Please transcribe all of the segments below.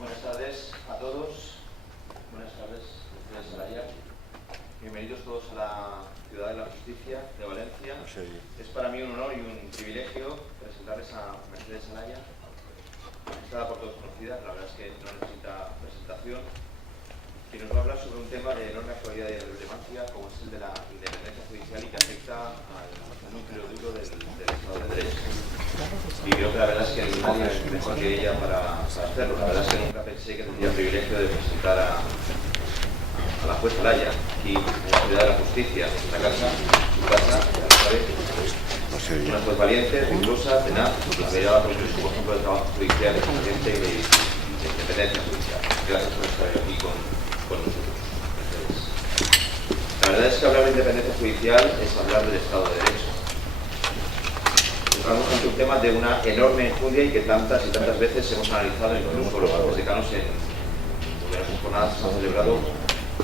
Buenas tardes a todos. Buenas tardes, desde Saraya. Bienvenidos todos a la Ciudad de la Justicia de Valencia. Es para mí un honor y un privilegio presentarles a Mercedes Zelaya, está por todos conocida, la verdad es que no necesita presentación, que nos va a hablar sobre un tema de enorme actualidad y relevancia, como es el de la independencia judicial y que afecta al núcleo duro del Estado de Derecho. Y creo que la verdad es que nadie es mejor que ella para hacerlo. La verdad es que nunca pensé que tendría el privilegio de presentar a la juez Zelaya aquí en la Ciudad de la Justicia, en esta casa, su casa, ya lo sabéis. Una juez valiente, rigurosa, tenaz, admirada por su conjunto de trabajo judicial, excelente y de independencia judicial. Gracias por estar aquí con nosotros. Entonces, la verdad es que hablar de independencia judicial es hablar del Estado de Derecho. Estamos ante un tema de una enorme enjundia y que tantas y tantas veces hemos analizado, incluso los jueces decanos en numerosas jornadas que se han celebrado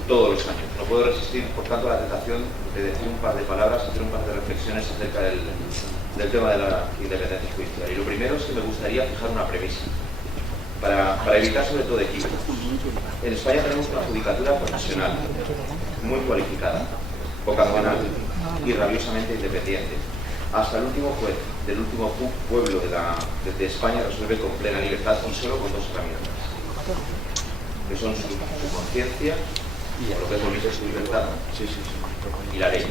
todos los años. No puedo resistir, por tanto, a la tentación de decir un par de palabras, hacer un par de reflexiones acerca del tema de la independencia judicial. Y lo primero es que me gustaría fijar una premisa, para evitar sobre todo equívocos. En España tenemos una judicatura profesional, muy cualificada, vocacional y rabiosamente independiente. Hasta el último juez del último pueblo de España resuelve con plena libertad y solo con dos herramientas, que son su conciencia, o lo que es bonito, su libertad, y la ley.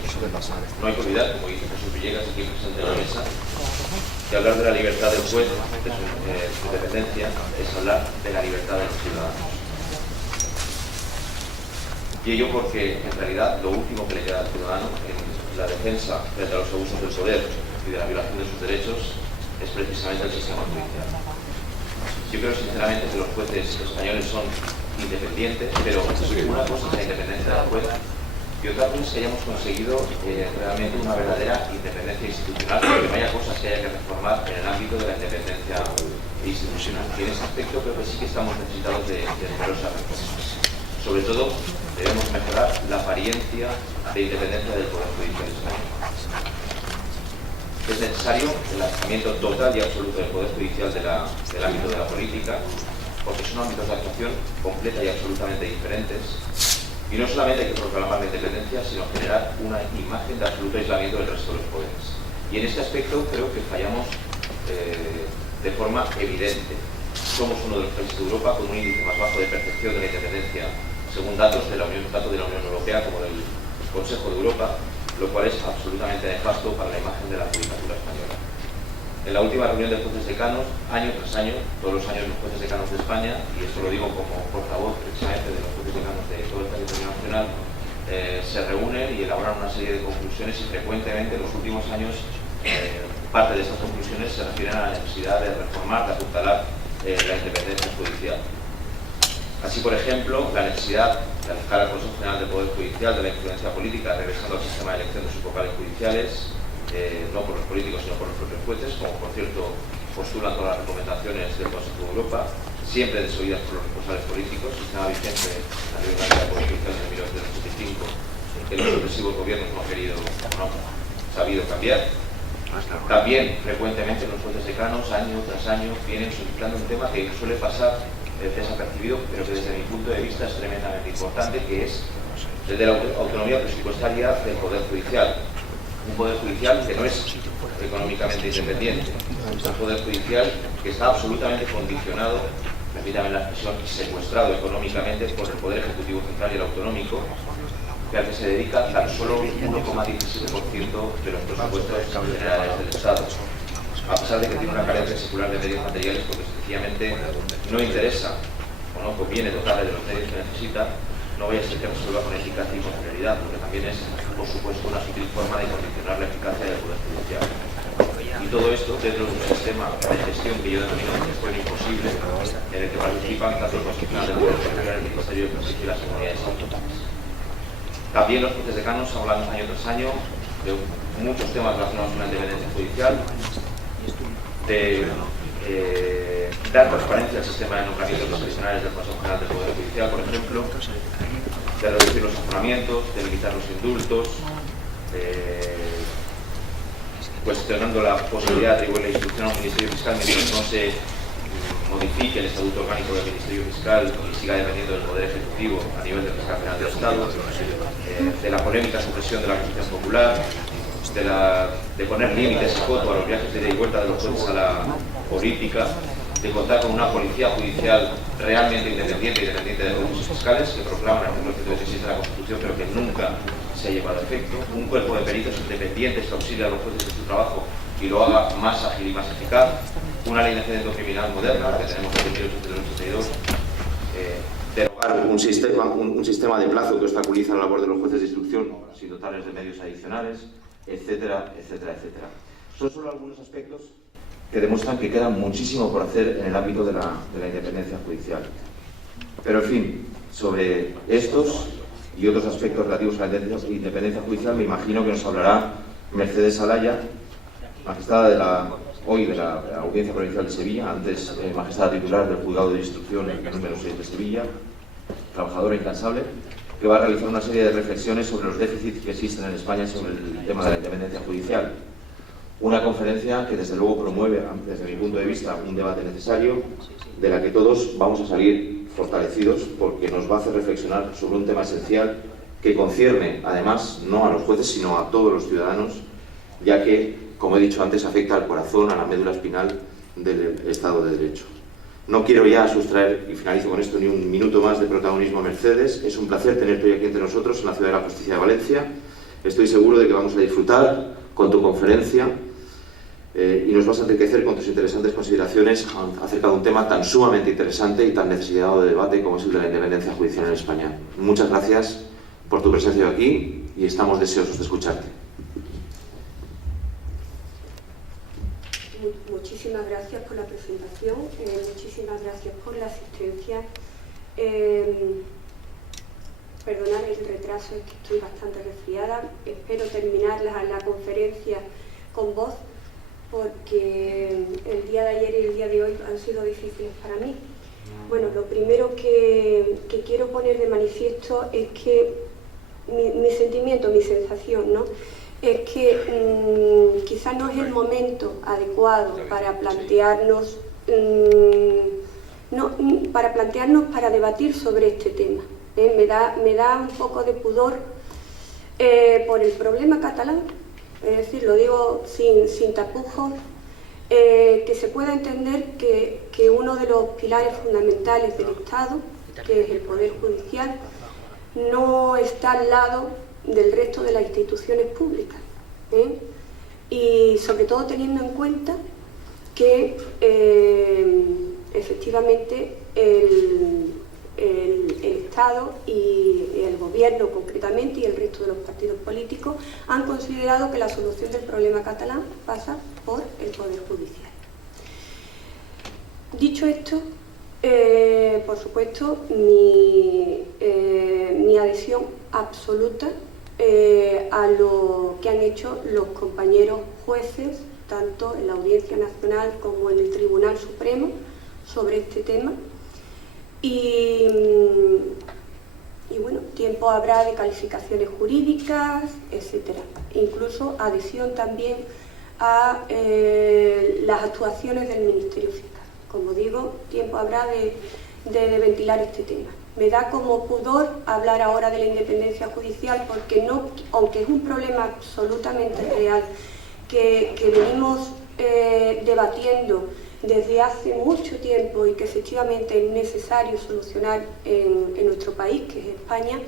No hay que olvidar, como dice Jesús Villegas aquí presente en la mesa, que hablar de la libertad del juez, de su independencia, es hablar de la libertad de los ciudadanos. Y ello porque, en realidad, lo último que le queda al ciudadano en la defensa frente a los abusos del poder y de la violación de sus derechos es precisamente el sistema judicial. Yo creo sinceramente que los jueces españoles son independientes, pero una cosa es la independencia del juez y otra cosa es que hayamos conseguido realmente una verdadera independencia institucional, porque no haya cosas que haya que reformar en el ámbito de la independencia institucional. Y en ese aspecto creo que sí que estamos necesitados de numerosas reformas. Sobre todo, debemos mejorar la apariencia de independencia del Poder Judicial español. Es necesario el lanzamiento total y absoluto del Poder Judicial del ámbito de la política, porque son ámbitos de actuación completa y absolutamente diferentes. Y no solamente hay que proclamar la independencia, sino generar una imagen de absoluto aislamiento del resto de los poderes. Y en este aspecto creo que fallamos de forma evidente. Somos uno de los países de Europa con un índice más bajo de percepción de la independencia, según datos de la Unión Europea como del Consejo de Europa, lo cual es absolutamente nefasto para la imagen de la judicatura española. En la última reunión de jueces decanos, año tras año, todos los años los jueces decanos de España, y esto lo digo como portavoz precisamente de los jueces decanos de todo el territorio nacional, se reúnen y elaboran una serie de conclusiones y frecuentemente en los últimos años parte de estas conclusiones se refieren a la necesidad de reformar, de apuntalar la independencia judicial. Así, por ejemplo, la necesidad de alejar al Consejo General del Poder Judicial de la influencia política, regresando al sistema de elección de sus vocales judiciales, no por los políticos, sino por los propios jueces, como por cierto postulan todas las recomendaciones del Consejo de Europa, siempre desoídas por los responsables políticos, sistema vigente a nivel de la Poder Judicial de 1985, que los sucesivos gobiernos no han querido, no han sabido cambiar. También, frecuentemente, los jueces decanos, año tras año, vienen solicitando un tema que suele pasar desapercibido, pero que desde mi punto de vista es tremendamente importante, que es el de la autonomía presupuestaria del Poder Judicial. Un Poder Judicial que no es económicamente independiente, un Poder Judicial que está absolutamente condicionado, permítame la expresión, secuestrado económicamente por el Poder Ejecutivo Central y el Autonómico, que al que se dedica tan solo 1,17% de los presupuestos generales del Estado. A pesar de que tiene una carencia secular de medios materiales, porque sencillamente no interesa o no conviene dotarle de los medios que necesita, no vaya a ser que resuelva con eficacia y con celeridad, porque también es, por supuesto, una sutil forma de condicionar la eficacia del Poder Judicial. Y todo esto dentro de un sistema de gestión que yo denomino gestión imposible, en el que participan tanto el Consejo General del Poder Judicial, el Ministerio de Justicia y las comunidades autónomas. También los jueces decanos hablan año tras año de muchos temas relacionados con la independencia judicial, de dar transparencia al sistema de nombramientos profesionales del Consejo General del Poder Judicial, por ejemplo, de reducir los aforamientos, de limitar los indultos, cuestionando la posibilidad de igual la instrucción a un Ministerio Fiscal mediante no se modifique el estatuto orgánico del Ministerio Fiscal y siga dependiendo del Poder Ejecutivo a nivel del Fiscal General del Estado, de la polémica supresión de la Constitución Popular, de poner límites y coto a los viajes de ida y vuelta de los jueces a la política, de contar con una policía judicial realmente independiente y dependiente de los jueces fiscales, que proclama el artículo 116 de la Constitución, pero que nunca se ha llevado a efecto, un cuerpo de peritos independientes que auxilia a los jueces en su trabajo y lo haga más ágil y más eficaz, una ley de antecedente criminal moderna, que tenemos desde 1882, derogar un sistema de plazo que obstaculiza la labor de los jueces de instrucción sin dotarles de medios adicionales, etcétera, etcétera, etcétera. Son solo algunos aspectos que demuestran que queda muchísimo por hacer en el ámbito de la independencia judicial. Pero, en fin, sobre estos y otros aspectos relativos a la independencia judicial, me imagino que nos hablará Mercedes Alaya, magistrada hoy de la Audiencia Provincial de Sevilla, antes magistrada titular del Juzgado de Instrucción número 6 de Sevilla, trabajadora incansable, que va a realizar una serie de reflexiones sobre los déficits que existen en España sobre el tema de la independencia judicial. Una conferencia que desde luego promueve, desde mi punto de vista, un debate necesario, de la que todos vamos a salir fortalecidos, porque nos va a hacer reflexionar sobre un tema esencial que concierne, además, no a los jueces, sino a todos los ciudadanos, ya que, como he dicho antes, afecta al corazón, a la médula espinal del Estado de Derecho. No quiero ya sustraer, y finalizo con esto, ni un minuto más de protagonismo a Mercedes. Es un placer tenerte hoy aquí entre nosotros en la Ciudad de la Justicia de Valencia. Estoy seguro de que vamos a disfrutar con tu conferencia y nos vas a enriquecer con tus interesantes consideraciones acerca de un tema tan sumamente interesante y tan necesitado de debate como es el de la independencia judicial en España. Muchas gracias por tu presencia aquí y estamos deseosos de escucharte. Muchísimas gracias por la presentación, muchísimas gracias por la asistencia. Perdonad el retraso, es que estoy bastante resfriada. Espero terminar la conferencia con voz, porque el día de ayer y el día de hoy han sido difíciles para mí. Bueno, lo primero que quiero poner de manifiesto es que mi sentimiento, mi sensación, ¿no?, es que quizás no es el momento adecuado para plantearnos, para debatir sobre este tema. Me da un poco de pudor por el problema catalán, es decir, lo digo sin tapujos, que se pueda entender que uno de los pilares fundamentales del Estado, que es el Poder Judicial, no está al lado del resto de las instituciones públicas, y sobre todo teniendo en cuenta que efectivamente el Estado y el Gobierno concretamente y el resto de los partidos políticos han considerado que la solución del problema catalán pasa por el Poder Judicial. Dicho esto, por supuesto, mi adhesión absoluta a lo que han hecho los compañeros jueces, tanto en la Audiencia Nacional como en el Tribunal Supremo, sobre este tema. Y bueno, tiempo habrá de calificaciones jurídicas, etcétera. Incluso adhesión también a las actuaciones del Ministerio Fiscal. Como digo, tiempo habrá de ventilar este tema. Me da como pudor hablar ahora de la independencia judicial porque no, aunque es un problema absolutamente real que venimos debatiendo desde hace mucho tiempo y que efectivamente es necesario solucionar en nuestro país, que es España,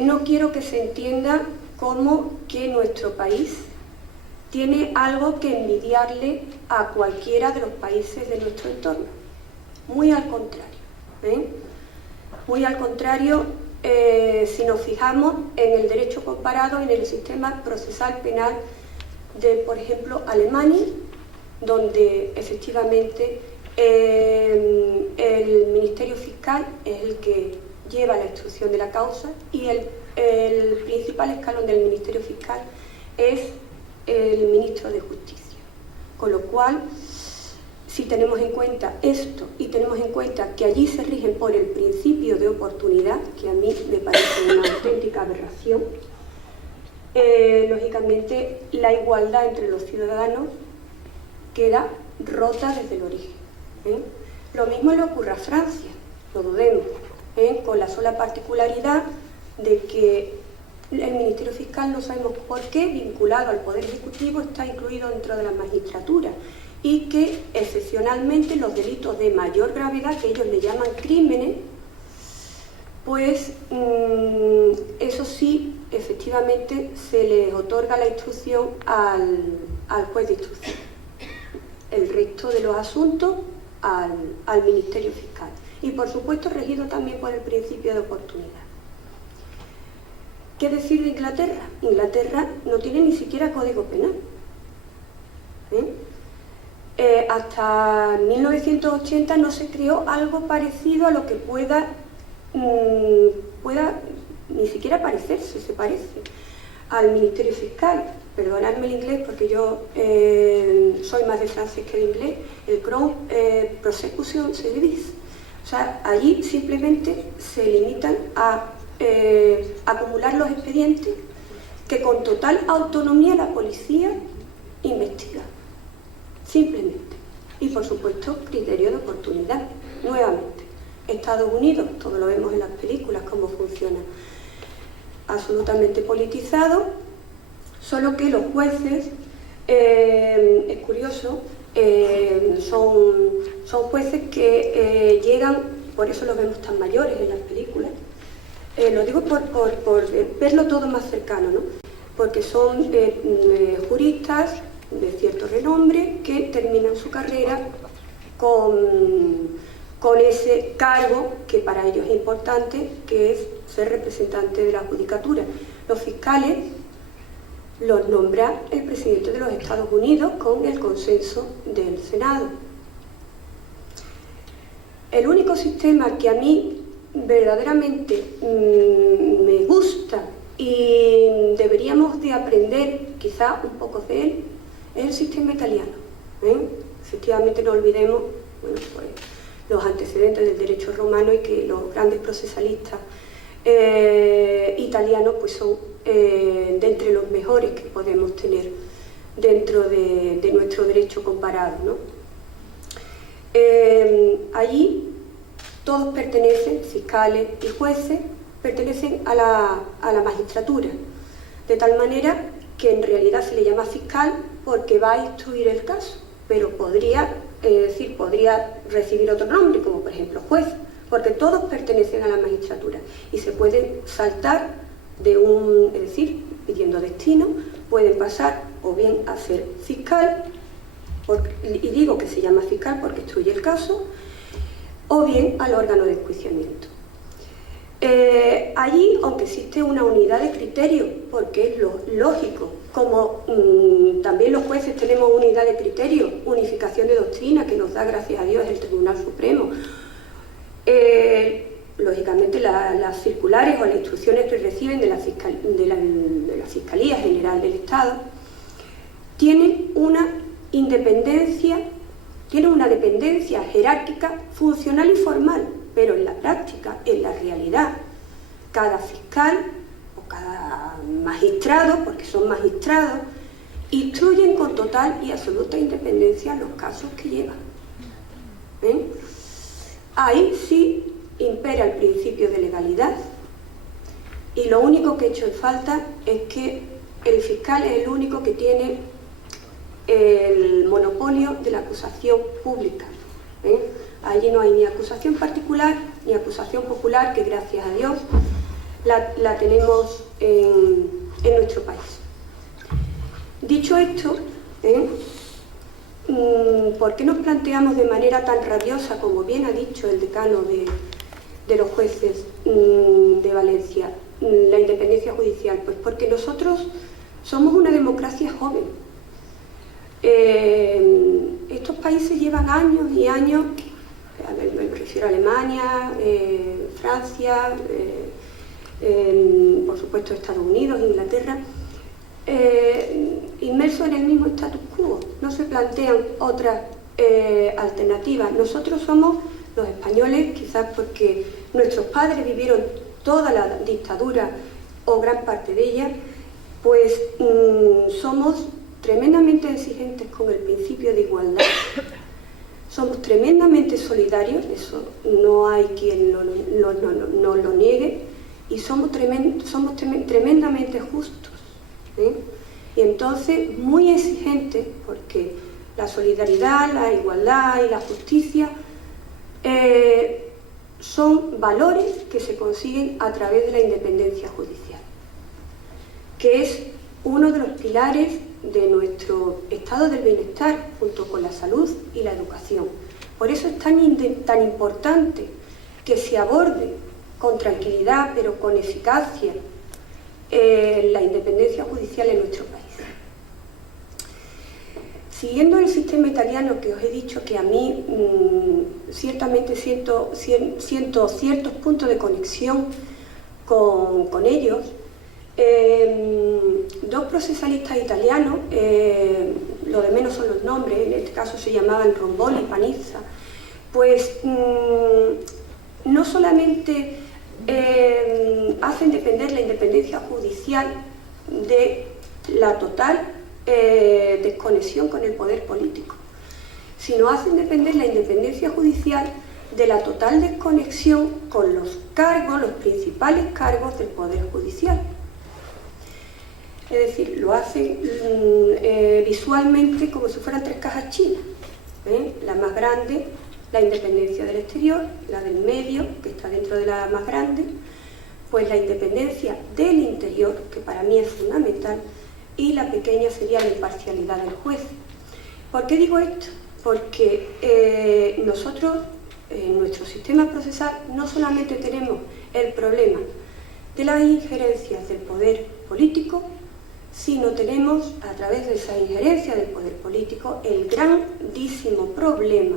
no quiero que se entienda como que nuestro país tiene algo que envidiarle a cualquiera de los países de nuestro entorno. Muy al contrario. Muy al contrario, si nos fijamos en el derecho comparado en el sistema procesal penal de, por ejemplo, Alemania, donde efectivamente el Ministerio Fiscal es el que lleva la instrucción de la causa y el principal escalón del Ministerio Fiscal es el Ministro de Justicia. Con lo cual, si tenemos en cuenta esto y tenemos en cuenta que allí se rigen por el principio de oportunidad, que a mí me parece una auténtica aberración, lógicamente la igualdad entre los ciudadanos queda rota desde el origen. Lo mismo le ocurre a Francia, no dudemos, con la sola particularidad de que el Ministerio Fiscal, no sabemos por qué, vinculado al Poder Ejecutivo, está incluido dentro de la magistratura y que excepcionalmente los delitos de mayor gravedad, que ellos le llaman crímenes, pues eso sí, efectivamente, se les otorga la instrucción al juez de instrucción. El resto de los asuntos al Ministerio Fiscal. Y por supuesto regido también por el principio de oportunidad. ¿Qué decir de Inglaterra? Inglaterra no tiene ni siquiera código penal. Hasta 1980 no se creó algo parecido a lo que pueda ni siquiera parecerse, se parece al Ministerio Fiscal. Perdonadme el inglés porque yo soy más de francés que de inglés. El Crown Prosecution Service. O sea, allí simplemente se limitan a acumular los expedientes que con total autonomía la policía investiga. Simplemente. Y por supuesto, criterio de oportunidad. Nuevamente. Estados Unidos, todo lo vemos en las películas, cómo funciona. Absolutamente politizado, solo que los jueces, es curioso, son jueces que llegan, por eso los vemos tan mayores en las películas, lo digo por verlo todo más cercano, ¿no? Porque son juristas de cierto renombre que terminan su carrera con ese cargo que para ellos es importante, que es ser representante de la judicatura. Los fiscales los nombra el presidente de los Estados Unidos con el consenso del Senado. El único sistema que a mí verdaderamente me gusta y deberíamos de aprender quizá un poco de él es el sistema italiano. Efectivamente no olvidemos, bueno, pues, los antecedentes del derecho romano y que los grandes procesalistas italianos pues son de entre los mejores que podemos tener dentro de nuestro derecho comparado, ¿no? Allí todos pertenecen, fiscales y jueces, pertenecen a la magistratura, de tal manera que en realidad se le llama fiscal porque va a instruir el caso, pero podría recibir otro nombre, como por ejemplo juez, porque todos pertenecen a la magistratura y se pueden saltar es decir, pidiendo destino, pueden pasar o bien a ser fiscal, y digo que se llama fiscal porque instruye el caso, o bien al órgano de enjuiciamiento. Allí, aunque existe una unidad de criterio, porque es lo lógico, como también los jueces tenemos unidad de criterio, unificación de doctrina, que nos da, gracias a Dios, el Tribunal Supremo, lógicamente las circulares o las instrucciones que reciben de la Fiscalía General del Estado tienen una independencia, tienen una dependencia jerárquica, funcional y formal, pero en la práctica, en la realidad, cada fiscal o cada magistrado, porque son magistrados, instruyen con total y absoluta independencia los casos que llevan. Ahí sí impera el principio de legalidad y lo único que he hecho en falta es que el fiscal es el único que tiene el monopolio de la acusación pública. Allí no hay ni acusación particular ni acusación popular, que gracias a Dios la tenemos en nuestro país. Dicho esto, ¿por qué nos planteamos de manera tan rabiosa, como bien ha dicho el decano de los jueces de Valencia, la independencia judicial? Pues porque nosotros somos una democracia joven. Estos países llevan años y años, me refiero a Alemania, Francia, por supuesto Estados Unidos, Inglaterra, inmersos en el mismo status quo, no se plantean otras alternativas. Nosotros somos los españoles, quizás porque nuestros padres vivieron toda la dictadura o gran parte de ella, pues somos tremendamente exigentes con el principio de igualdad. somos tremendamente solidarios, eso no hay quien no lo niegue, y somos tremendamente justos, ¿eh? Y entonces muy exigentes, porque la solidaridad, la igualdad y la justicia son valores que se consiguen a través de la independencia judicial, que es uno de los pilares de nuestro estado del bienestar, junto con la salud y la educación. Por eso es tan importante que se aborde con tranquilidad, pero con eficacia, la independencia judicial en nuestro país. Siguiendo el sistema italiano, que os he dicho que a mí ciertamente siento ciertos puntos de conexión con ellos, dos procesalistas italianos, lo de menos son los nombres, en este caso se llamaban Romboli y Panizza, pues no solamente hacen depender la independencia judicial de la total desconexión con el poder político, sino hacen depender la independencia judicial de la total desconexión con los cargos, los principales cargos del poder judicial. Es decir, lo hacen visualmente como si fueran tres cajas chinas, ¿eh? La más grande, la independencia del exterior; la del medio, que está dentro de la más grande, pues la independencia del interior, que para mí es fundamental, y la pequeña sería la imparcialidad del juez. ¿Por qué digo esto? Porque nosotros, en nuestro sistema procesal, no solamente tenemos el problema de las injerencias del poder político, sino tenemos, a través de esa injerencia del poder político, el grandísimo problema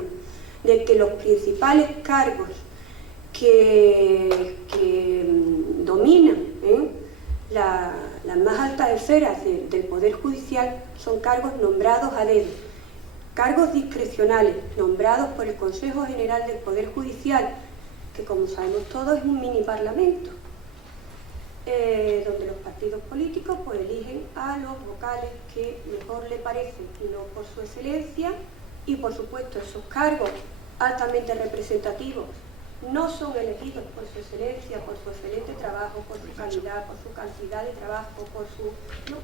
de que los principales cargos que dominan las más altas esferas del Poder Judicial son cargos nombrados a dedo, cargos discrecionales, nombrados por el Consejo General del Poder Judicial, que como sabemos todos es un mini parlamento, donde los partidos políticos pues eligen a los vocales que mejor le parecen, y no por su excelencia. Y por supuesto esos cargos altamente representativos no son elegidos por su excelencia, por su excelente trabajo, por su calidad, por su cantidad de trabajo, no,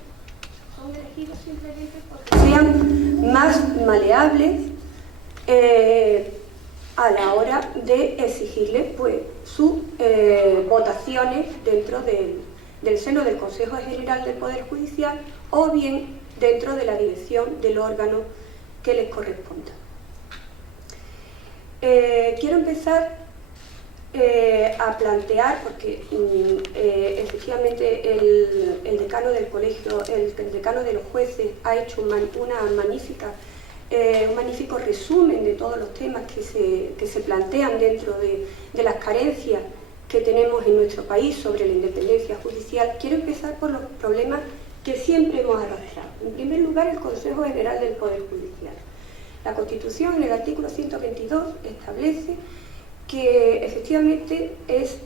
son elegidos simplemente porque sean más maleables a la hora de exigirles pues sus votaciones dentro del seno del Consejo General del Poder Judicial, o bien dentro de la dirección del órgano que les corresponda. Quiero empezar a plantear, porque efectivamente el decano del colegio, el decano de los jueces ha hecho un magnífico resumen de todos los temas que se plantean dentro de las carencias que tenemos en nuestro país sobre la independencia judicial. Quiero empezar por los problemas que siempre hemos arrastrado. En primer lugar, el Consejo General del Poder Judicial. La Constitución, en el artículo 122, establece que efectivamente es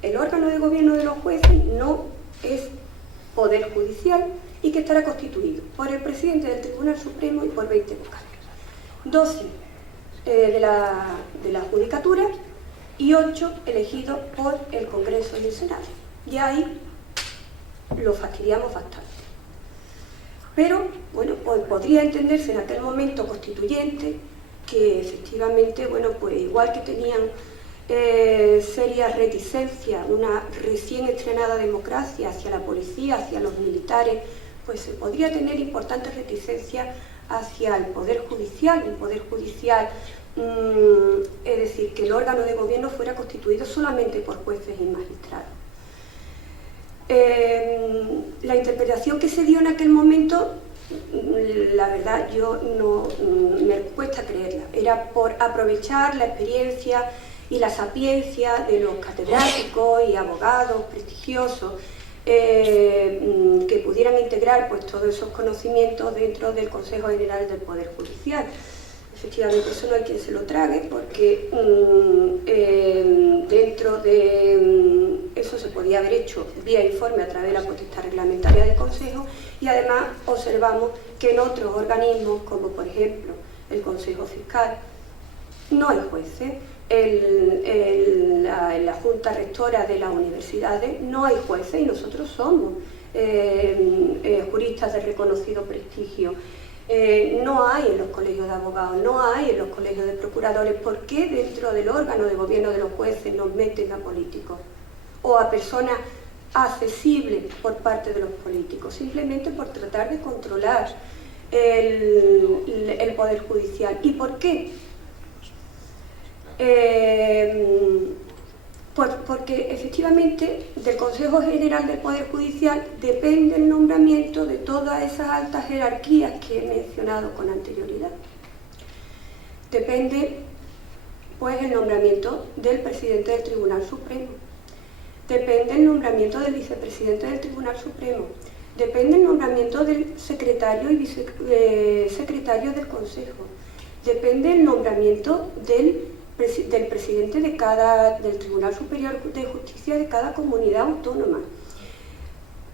el órgano de gobierno de los jueces, no es Poder Judicial, y que estará constituido por el presidente del Tribunal Supremo y por 20 vocales, 12 de la Judicatura y 8 elegidos por el Congreso y el Senado. Y ahí lo fastidiamos bastante. Pero, bueno, pues podría entenderse en aquel momento constituyente que efectivamente, bueno, pues igual que tenían serias reticencias, una recién estrenada democracia hacia la policía, hacia los militares, pues se podría tener importantes reticencias hacia el Poder Judicial, es decir, que el órgano de gobierno fuera constituido solamente por jueces y magistrados. La interpretación que se dio en aquel momento, la verdad yo no me cuesta creerla, era por aprovechar la experiencia y la sapiencia de los catedráticos y abogados prestigiosos que pudieran integrar pues todos esos conocimientos dentro del Consejo General del Poder Judicial. Efectivamente, eso no hay quien se lo trague, porque dentro de eso se podía haber hecho vía informe a través de la potestad reglamentaria del Consejo, y además observamos que en otros organismos, como por ejemplo el Consejo Fiscal, no hay jueces. En la Junta Rectora de las universidades no hay jueces y nosotros somos juristas de reconocido prestigio. No hay en los colegios de abogados, no hay en los colegios de procuradores. ¿Por qué dentro del órgano de gobierno de los jueces nos meten a políticos o a personas accesibles por parte de los políticos? Simplemente por tratar de controlar el Poder Judicial. ¿Y por qué? Pues porque efectivamente del Consejo General del Poder Judicial depende el nombramiento de todas esas altas jerarquías que he mencionado con anterioridad. Depende pues el nombramiento del presidente del Tribunal Supremo, depende el nombramiento del vicepresidente del Tribunal Supremo, depende el nombramiento del secretario y vicesecretario del Consejo, depende el nombramiento del presidente del Tribunal Superior de Justicia de cada comunidad autónoma.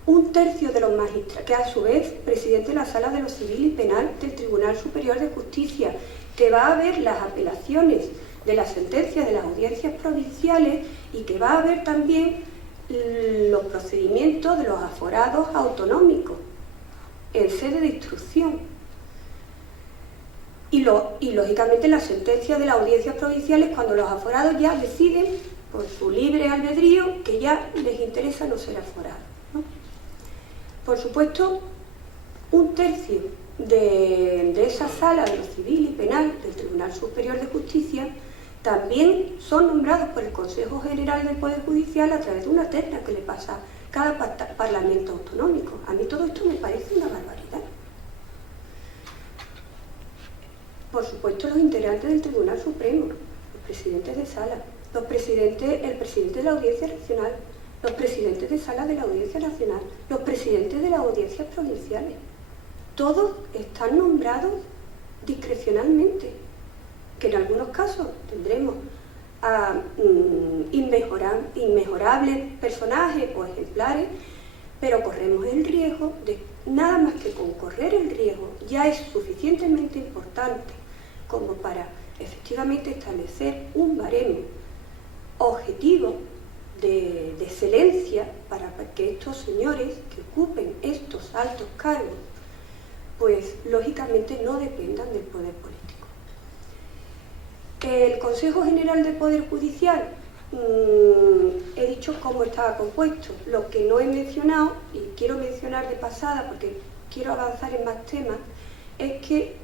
Un tercio de los magistrados, que a su vez presidente de la Sala de lo Civil y Penal del Tribunal Superior de Justicia, que va a ver las apelaciones de las sentencias de las audiencias provinciales y que va a ver también los procedimientos de los aforados autonómicos en sede de instrucción. Y lógicamente las sentencias de las audiencias provinciales cuando los aforados ya deciden por su libre albedrío que ya les interesa no ser aforados, ¿no? Por supuesto, un tercio de esa sala de lo civil y penal del Tribunal Superior de Justicia también son nombrados por el Consejo General del Poder Judicial a través de una terna que le pasa a cada parlamento autonómico. A mí todo esto me parece una barbaridad. Por supuesto, los integrantes del Tribunal Supremo, los presidentes de sala, el presidente de la Audiencia Nacional, los presidentes de sala de la Audiencia Nacional, los presidentes de las audiencias provinciales, todos están nombrados discrecionalmente, que en algunos casos tendremos a inmejorables personajes o ejemplares, pero corremos el riesgo de, nada más que con correr el riesgo, ya es suficientemente importante como para efectivamente establecer un baremo objetivo de excelencia para que estos señores que ocupen estos altos cargos, pues lógicamente no dependan del poder político. El Consejo General del Poder Judicial, he dicho cómo estaba compuesto. Lo que no he mencionado, y quiero mencionar de pasada porque quiero avanzar en más temas, es que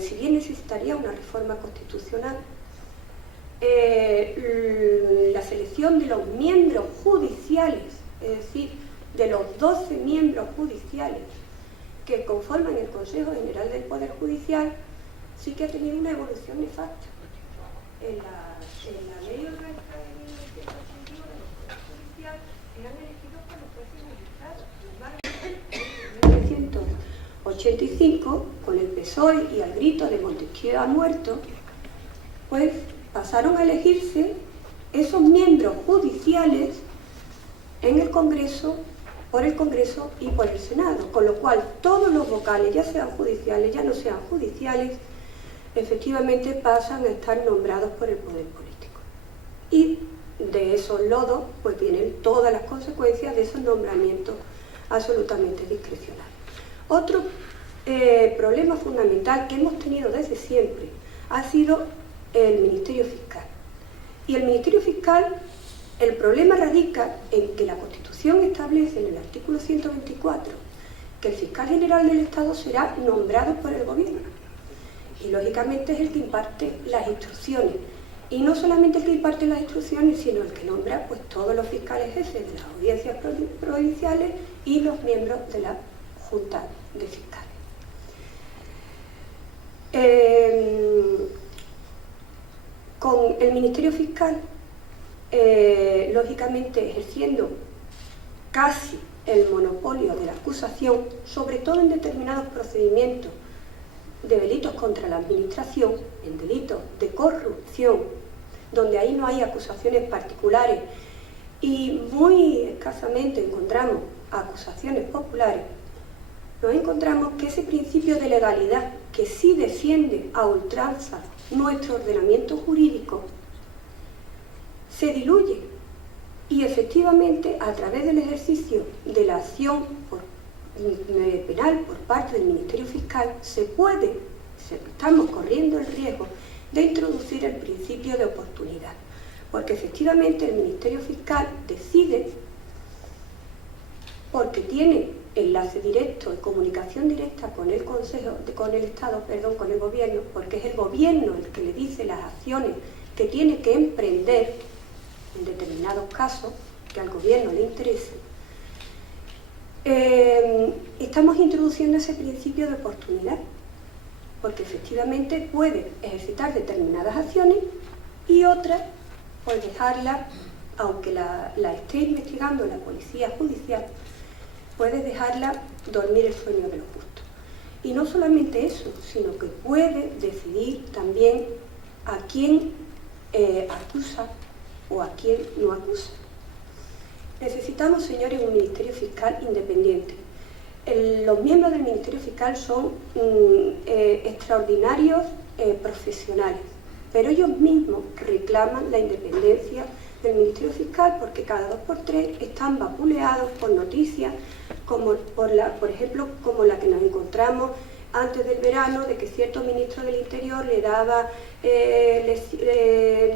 si bien necesitaría una reforma constitucional, la selección de los miembros judiciales, es decir, de los 12 miembros judiciales que conforman el Consejo General del Poder Judicial, sí que ha tenido una evolución nefasta. En la ley orgánica de 1981 de los poderes judiciales eran elegidos por los jueces magistrados. En 1985, con el PSOE y al grito de Montesquieu ha muerto, pues pasaron a elegirse esos miembros judiciales en el Congreso, por el Congreso y por el Senado, con lo cual todos los vocales, ya sean judiciales, ya no sean judiciales, efectivamente pasan a estar nombrados por el poder político. Y de esos lodos pues vienen todas las consecuencias de esos nombramientos absolutamente discrecionales. Otro problema fundamental que hemos tenido desde siempre ha sido el Ministerio Fiscal. Y el Ministerio Fiscal, el problema radica en que la Constitución establece en el artículo 124 que el Fiscal General del Estado será nombrado por el Gobierno. Y lógicamente es el que imparte las instrucciones. Y no solamente el que imparte las instrucciones, sino el que nombra pues todos los fiscales jefes de las audiencias provinciales y los miembros de la Junta de Fiscales. Con el Ministerio Fiscal, lógicamente ejerciendo casi el monopolio de la acusación, sobre todo en determinados procedimientos de delitos contra la administración, en delitos de corrupción, donde ahí no hay acusaciones particulares y muy escasamente encontramos acusaciones populares, nos encontramos que ese principio de legalidad, que sí defiende a ultranza nuestro ordenamiento jurídico, se diluye y efectivamente a través del ejercicio de la acción penal por parte del Ministerio Fiscal estamos corriendo el riesgo de introducir el principio de oportunidad, porque efectivamente el Ministerio Fiscal decide, porque tiene enlace directo y comunicación directa con el con el gobierno, porque es el gobierno el que le dice las acciones que tiene que emprender en determinados casos que al gobierno le interese. Estamos introduciendo ese principio de oportunidad, porque efectivamente puede ejercitar determinadas acciones y otras, pues dejarlas, aunque la esté investigando la policía judicial, puede dejarla dormir el sueño de los justos. Y no solamente eso, sino que puede decidir también a quién acusa o a quién no acusa. Necesitamos, señores, un Ministerio Fiscal independiente. Los miembros del Ministerio Fiscal son extraordinarios profesionales, pero ellos mismos reclaman la independencia del Ministerio Fiscal porque cada 2 por 3 están vapuleados por noticias, como por ejemplo, como la que nos encontramos antes del verano, de que cierto ministro del Interior le daba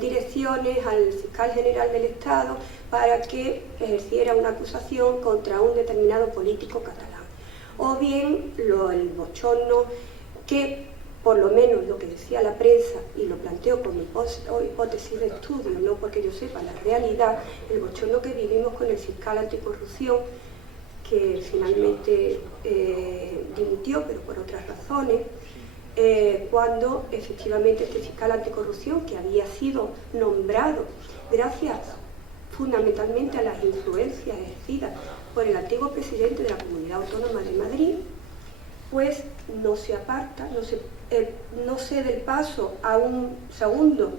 direcciones al fiscal general del Estado para que ejerciera una acusación contra un determinado político catalán. O bien el bochorno que, por lo menos lo que decía la prensa, y lo planteo como hipótesis de estudio, no porque yo sepa la realidad, el bochorno que vivimos con el fiscal anticorrupción, que finalmente dimitió, pero por otras razones, cuando efectivamente este fiscal anticorrupción, que había sido nombrado gracias fundamentalmente a las influencias ejercidas por el antiguo presidente de la Comunidad Autónoma de Madrid, pues no se aparta, no cede el paso a un segundo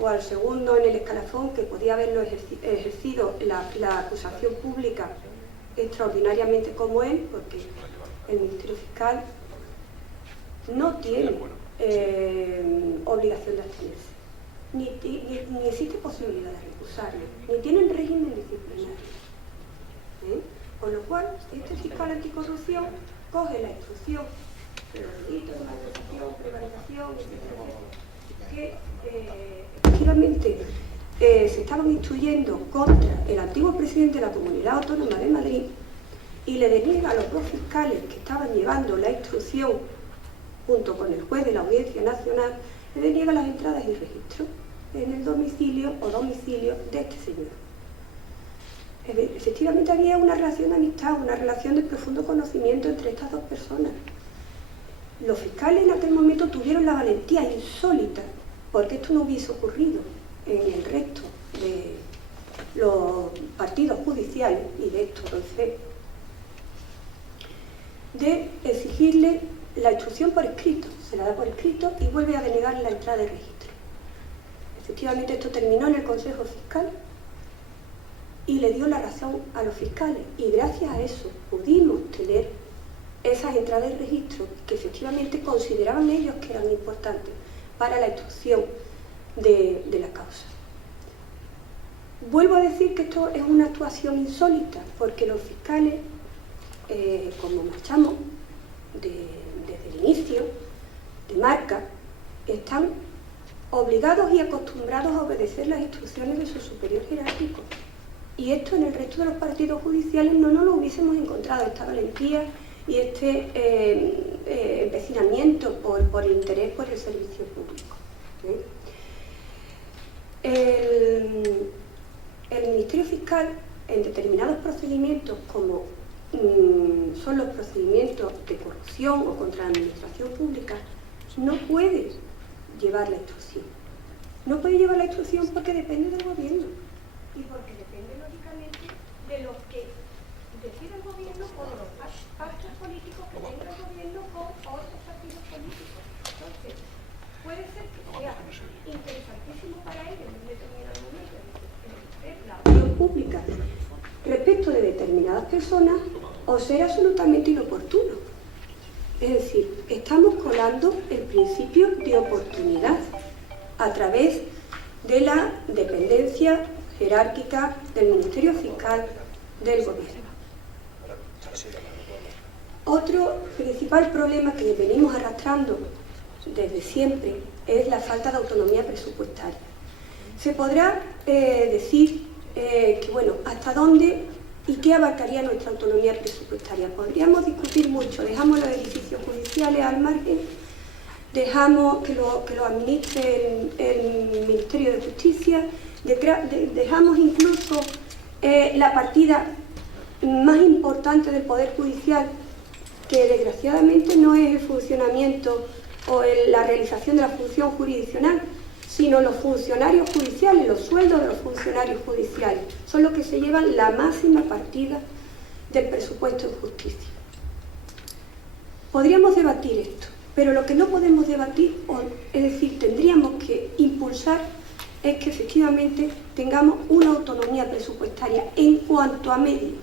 o al segundo en el escalafón que podía haberlo ejercido la acusación pública extraordinariamente como él, porque el Ministerio Fiscal no tiene obligación de abstenerse, ni existe posibilidad de recusarlo, ni tienen régimen disciplinario. Con lo cual, este fiscal anticorrupción coge la instrucción de los delitos de malversación, prevaricación, etc., que efectivamente se estaban instruyendo contra el antiguo presidente de la Comunidad Autónoma de Madrid, y le deniega a los 2 fiscales que estaban llevando la instrucción junto con el juez de la Audiencia Nacional, le deniega las entradas y registros en el domicilio o domicilio de este señor. Efectivamente había una relación de amistad, una relación de profundo conocimiento entre estas 2 personas. Los fiscales en aquel momento tuvieron la valentía insólita, porque esto no hubiese ocurrido en el resto de los partidos judiciales, y de esto doy fe, de exigirle la instrucción por escrito. Se la da por escrito y vuelve a denegar la entrada de registro. Efectivamente esto terminó en el Consejo Fiscal y le dio la razón a los fiscales, y gracias a eso pudimos tener esas entradas de registro que efectivamente consideraban ellos que eran importantes para la instrucción de la causa. Vuelvo a decir que esto es una actuación insólita, porque los fiscales, como marchamos desde el inicio de marca, están obligados y acostumbrados a obedecer las instrucciones de su superior jerárquico. Y esto en el resto de los partidos judiciales no nos lo hubiésemos encontrado, esta valentía y este empecinamiento por el interés por el servicio público. El Ministerio Fiscal, en determinados procedimientos, como son los procedimientos de corrupción o contra la administración pública, no puede llevar la instrucción. No puede llevar la instrucción porque depende del gobierno, y porque depende lógicamente de lo que decida el gobierno o de los pactos políticos que tenga el gobierno con otros partidos políticos. Entonces, puede ser que sea interesantísimo para ellos en un determinado momento la opinión pública respecto de determinadas personas, o ser absolutamente inoportuno. Es decir, estamos colando el principio de oportunidad a través de la dependencia jerárquica del Ministerio Fiscal del Gobierno. Otro principal problema que venimos arrastrando desde siempre es la falta de autonomía presupuestaria. Se podrá decir que, bueno, ¿hasta dónde y qué abarcaría nuestra autonomía presupuestaria? Podríamos discutir mucho, dejamos los edificios judiciales al margen, dejamos que lo administre el Ministerio de Justicia, dejamos incluso la partida más importante del Poder Judicial, que desgraciadamente no es el funcionamiento o la realización de la función jurisdiccional, sino los funcionarios judiciales, los sueldos de los funcionarios judiciales, son los que se llevan la máxima partida del presupuesto en justicia. Podríamos debatir esto, pero lo que no podemos debatir, es decir, tendríamos que impulsar, es que efectivamente tengamos una autonomía presupuestaria en cuanto a medios,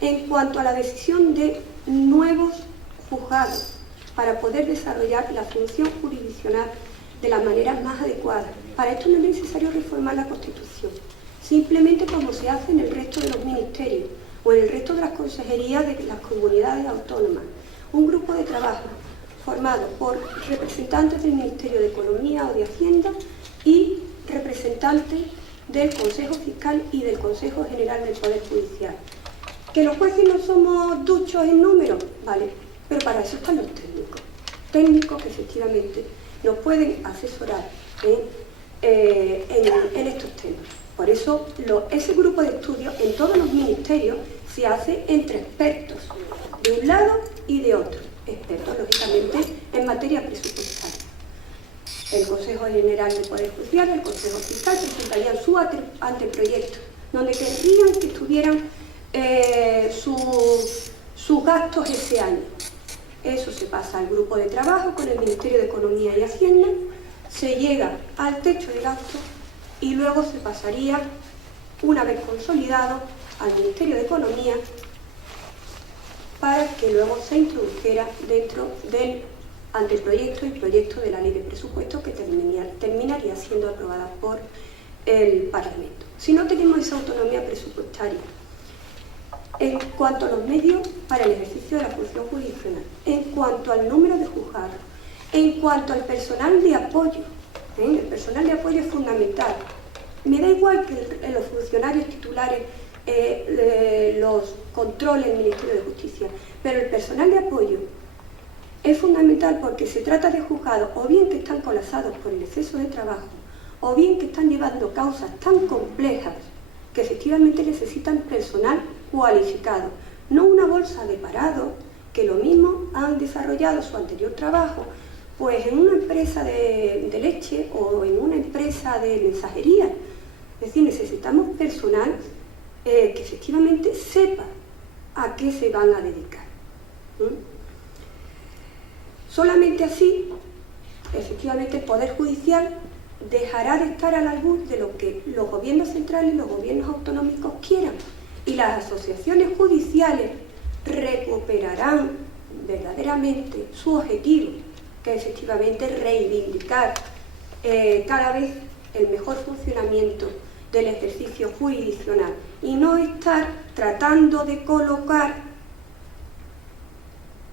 en cuanto a la decisión de nuevos juzgados, para poder desarrollar la función jurisdiccional de la manera más adecuada. Para esto no es necesario reformar la Constitución, simplemente como se hace en el resto de los ministerios o en el resto de las consejerías de las comunidades autónomas. Un grupo de trabajo formado por representantes del Ministerio de Economía o de Hacienda y representantes del Consejo Fiscal y del Consejo General del Poder Judicial. ¿Que los jueces no somos duchos en números? Vale, pero para eso están los técnicos que efectivamente nos pueden asesorar en estos temas. Por eso ese grupo de estudio en todos los ministerios se hace entre expertos, de un lado y de otro. Expertos, lógicamente, en materia presupuestaria. El Consejo General del Poder Judicial, el Consejo Fiscal presentarían su anteproyecto, donde querrían que estuvieran sus gastos ese año. Eso se pasa al grupo de trabajo con el Ministerio de Economía y Hacienda, se llega al techo de gastos y luego se pasaría, una vez consolidado, al Ministerio de Economía para que luego se introdujera dentro del anteproyecto y proyecto de la Ley de Presupuestos que terminaría siendo aprobada por el Parlamento. Si no tenemos esa autonomía presupuestaria, en cuanto a los medios para el ejercicio de la función jurisdiccional, en cuanto al número de juzgados, en cuanto al personal de apoyo, el personal de apoyo es fundamental. Me da igual que los funcionarios titulares los controle el Ministerio de Justicia, pero el personal de apoyo es fundamental porque se trata de juzgados o bien que están colapsados por el exceso de trabajo, o bien que están llevando causas tan complejas que efectivamente necesitan personal cualificado, no una bolsa de parados que lo mismo han desarrollado su anterior trabajo pues en una empresa de leche o en una empresa de mensajería. Es decir, necesitamos personal que efectivamente sepa a qué se van a dedicar. Solamente así, efectivamente, el Poder Judicial dejará de estar al albur de lo que los gobiernos centrales y los gobiernos autonómicos quieran, y las asociaciones judiciales recuperarán verdaderamente su objetivo, que es efectivamente reivindicar cada vez el mejor funcionamiento del ejercicio jurisdiccional y no estar tratando de colocar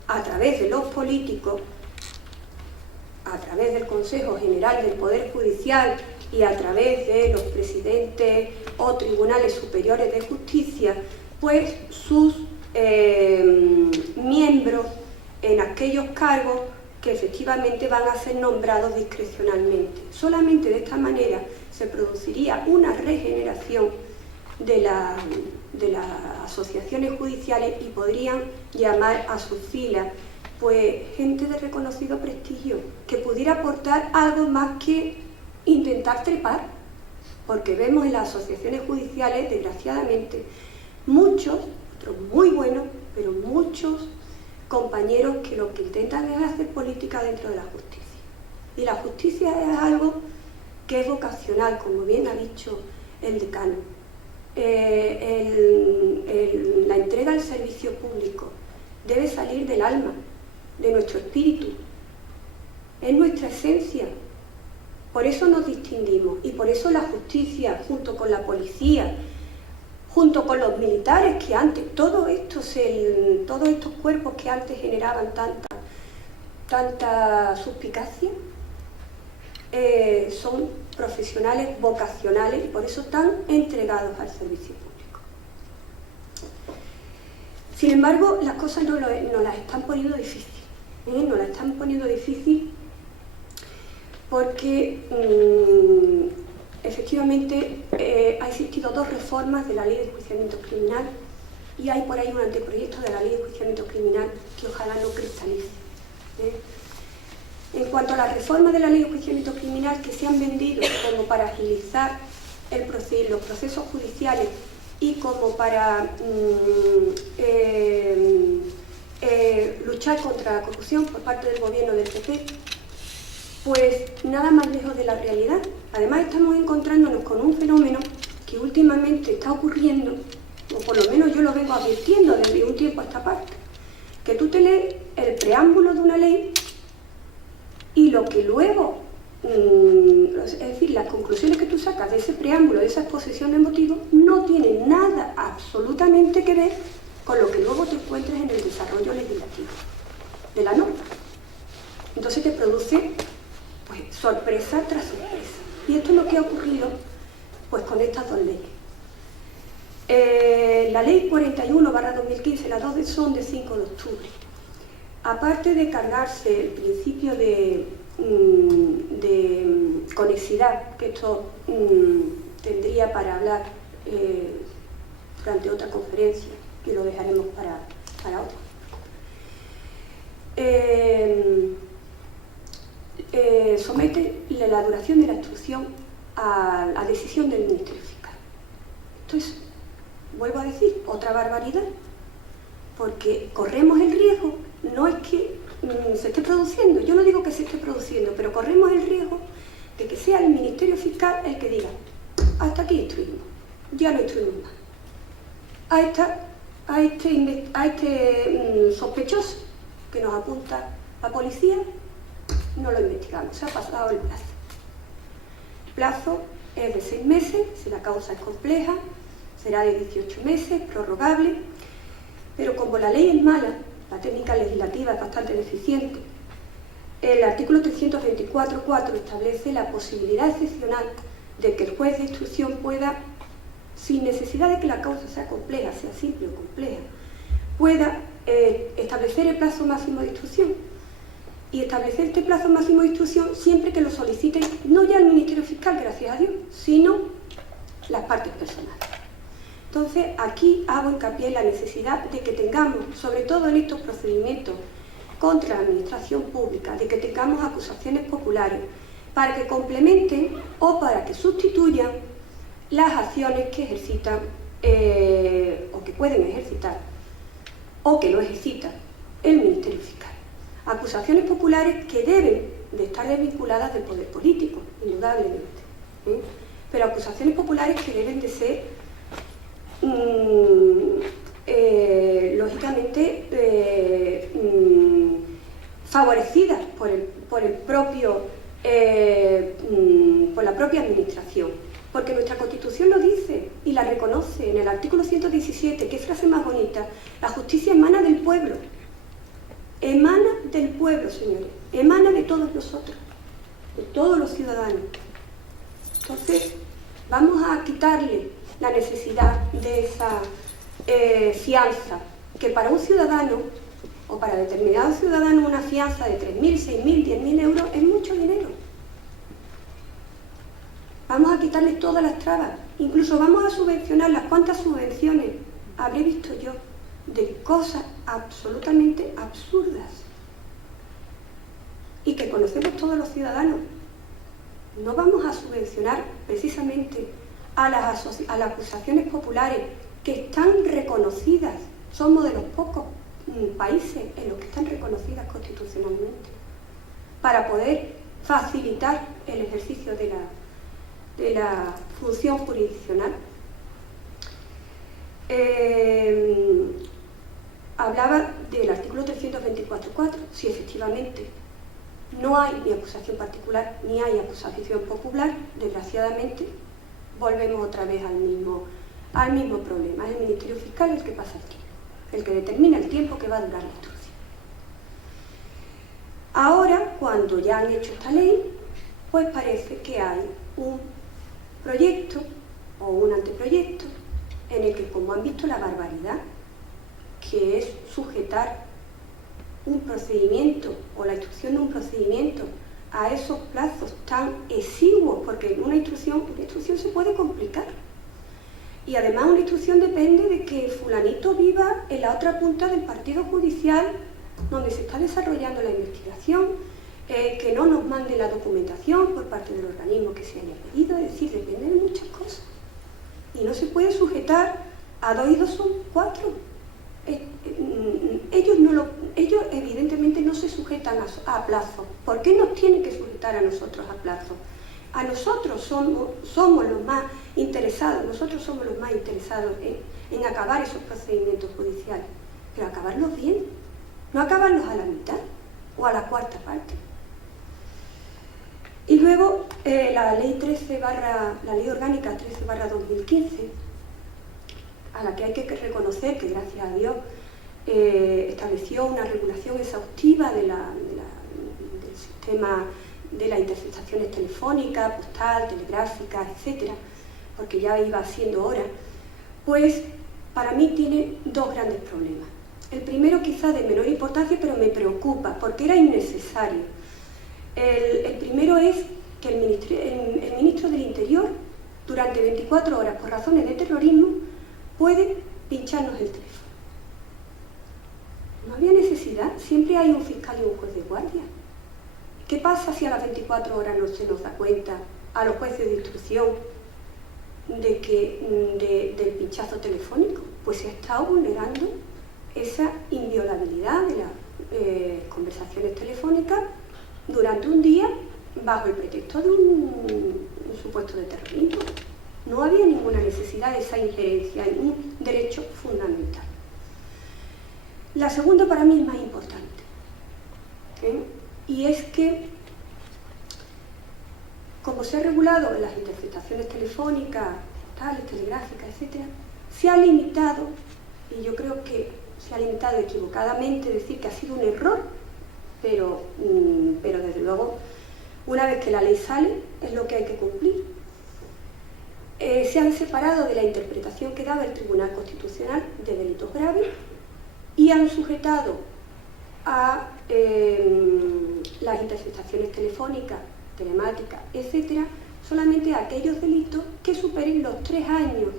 a través de los políticos, a través del Consejo General del Poder Judicial y a través de los presidentes o tribunales superiores de justicia, pues sus miembros en aquellos cargos que efectivamente van a ser nombrados discrecionalmente. Solamente de esta manera se produciría una regeneración de las asociaciones judiciales y podrían llamar a sus filas pues gente de reconocido prestigio que pudiera aportar algo más que intentar trepar, porque vemos en las asociaciones judiciales, desgraciadamente, muchos, otros muy buenos, pero muchos compañeros que lo que intentan es hacer política dentro de la justicia. Y la justicia es algo que es vocacional, como bien ha dicho el decano. la entrega al servicio público debe salir del alma, de nuestro espíritu, es nuestra esencia. Por eso nos distinguimos y por eso la justicia, junto con la policía, junto con los militares, que antes, todos estos cuerpos que antes generaban tanta suspicacia, son profesionales vocacionales y por eso están entregados al servicio público. Sin embargo, las cosas nos las están poniendo difícil. Nos las están poniendo difícil porque efectivamente ha existido 2 reformas de la Ley de Enjuiciamiento Criminal y hay por ahí un anteproyecto de la Ley de Enjuiciamiento Criminal que ojalá no cristalice. En cuanto a la reforma de la Ley de Enjuiciamiento Criminal, que se han vendido como para agilizar los procesos judiciales y como para luchar contra la corrupción por parte del gobierno del PP, pues nada más lejos de la realidad. Además estamos encontrándonos con un fenómeno que últimamente está ocurriendo, o por lo menos yo lo vengo advirtiendo desde un tiempo a esta parte, que tú te lees el preámbulo de una ley y lo que luego, es decir, las conclusiones que tú sacas de ese preámbulo, de esa exposición de motivos, no tienen nada absolutamente que ver con lo que luego te encuentres en el desarrollo legislativo de la norma. Entonces te produce pues, sorpresa tras sorpresa. Y esto es lo que ha ocurrido pues, con estas 2 leyes. La ley 41/2015, las 2 son de 5 de octubre. Aparte de cargarse el principio de conexidad, que esto tendría para hablar durante otra conferencia, y lo dejaremos para otra. Somete la duración de la instrucción a la decisión del Ministerio Fiscal. Esto es, vuelvo a decir, otra barbaridad, porque corremos el riesgo, no es que se esté produciendo, yo no digo que se esté produciendo, pero corremos el riesgo de que sea el Ministerio Fiscal el que diga, hasta aquí instruimos, ya no instruimos más. A este sospechoso que nos apunta la policía, no lo investigamos, se ha pasado el plazo. El plazo es de 6 meses, si la causa es compleja, será de 18 meses, prorrogable, pero como la ley es mala, la técnica legislativa es bastante deficiente, el artículo 324.4 establece la posibilidad excepcional de que el juez de instrucción pueda, sin necesidad de que la causa sea compleja, sea simple o compleja, pueda establecer el plazo máximo de instrucción. Y establecer este plazo máximo de instrucción siempre que lo soliciten, no ya el Ministerio Fiscal, gracias a Dios, sino las partes personales. Entonces, aquí hago hincapié en la necesidad de que tengamos, sobre todo en estos procedimientos contra la administración pública, de que tengamos acusaciones populares para que complementen o para que sustituyan las acciones que ejercitan o que pueden ejercitar o que no ejercita el Ministerio Fiscal. Acusaciones populares que deben de estar desvinculadas del poder político, indudablemente, pero acusaciones populares que deben de ser lógicamente favorecidas por la propia administración, porque nuestra Constitución lo dice y la reconoce en el artículo 117, qué frase más bonita: la justicia emana del pueblo. Emana del pueblo, señores, emana de todos nosotros, de todos los ciudadanos. Entonces, vamos a quitarle la necesidad de esa fianza, que para un ciudadano, o para determinado ciudadano, una fianza de 3.000, 6.000, 10.000 euros es mucho dinero. Vamos a quitarle todas las trabas, incluso vamos a subvencionarlas. ¿Cuántas subvenciones habré visto yo de cosas absolutamente absurdas y que conocemos todos los ciudadanos? No vamos a subvencionar precisamente a las acusaciones populares que están reconocidas. Somos de los pocos países en los que están reconocidas constitucionalmente, para poder facilitar el ejercicio de la función jurisdiccional. hablaba del artículo 324.4, si efectivamente no hay ni acusación particular ni hay acusación popular, desgraciadamente volvemos otra vez al mismo problema. Es el Ministerio Fiscal el que pasa el tiempo, el que determina el tiempo que va a durar la instrucción. Ahora, cuando ya han hecho esta ley, pues parece que hay un proyecto o un anteproyecto en el que, como han visto la barbaridad que es sujetar un procedimiento o la instrucción de un procedimiento a esos plazos tan exiguos, porque una instrucción se puede complicar. Y además una instrucción depende de que fulanito viva en la otra punta del partido judicial donde se está desarrollando la investigación, que no nos mande la documentación por parte del organismo que se haya pedido, es decir, depende de muchas cosas. Y no se puede sujetar a 2 y 2 son 4. Ellos evidentemente no se sujetan a plazos. ¿Por qué nos tienen que sujetar a nosotros a plazos? A nosotros somos los más interesados, en acabar esos procedimientos judiciales, pero acabarlos bien, no acabarlos a la mitad o a la cuarta parte. Y luego la ley orgánica 13/2015, a la que hay que reconocer que, gracias a Dios, estableció una regulación exhaustiva del sistema de las interceptaciones telefónicas, postal, telegráficas, etcétera, porque ya iba siendo hora, pues para mí tiene 2 grandes problemas. El primero, quizá de menor importancia, pero me preocupa, porque era innecesario. El primero es que el ministro del Interior, durante 24 horas, por razones de terrorismo, puede pincharnos el teléfono. No había necesidad, siempre hay un fiscal y un juez de guardia. ¿Qué pasa si a las 24 horas no se nos da cuenta a los jueces de instrucción del pinchazo telefónico? Pues se ha estado vulnerando esa inviolabilidad de las conversaciones telefónicas durante un día bajo el pretexto de un supuesto de terrorismo. No había ninguna necesidad de esa injerencia en un derecho fundamental. La segunda para mí es más importante, y es que, como se ha regulado las interceptaciones telefónicas, postales, telegráficas, etc., se ha limitado, y yo creo que se ha limitado equivocadamente, decir que ha sido un error, pero desde luego, una vez que la ley sale, es lo que hay que cumplir. Se han separado de la interpretación que daba el Tribunal Constitucional de delitos graves y han sujetado a las interceptaciones telefónicas, telemáticas, etcétera, solamente a aquellos delitos que superen los 3 años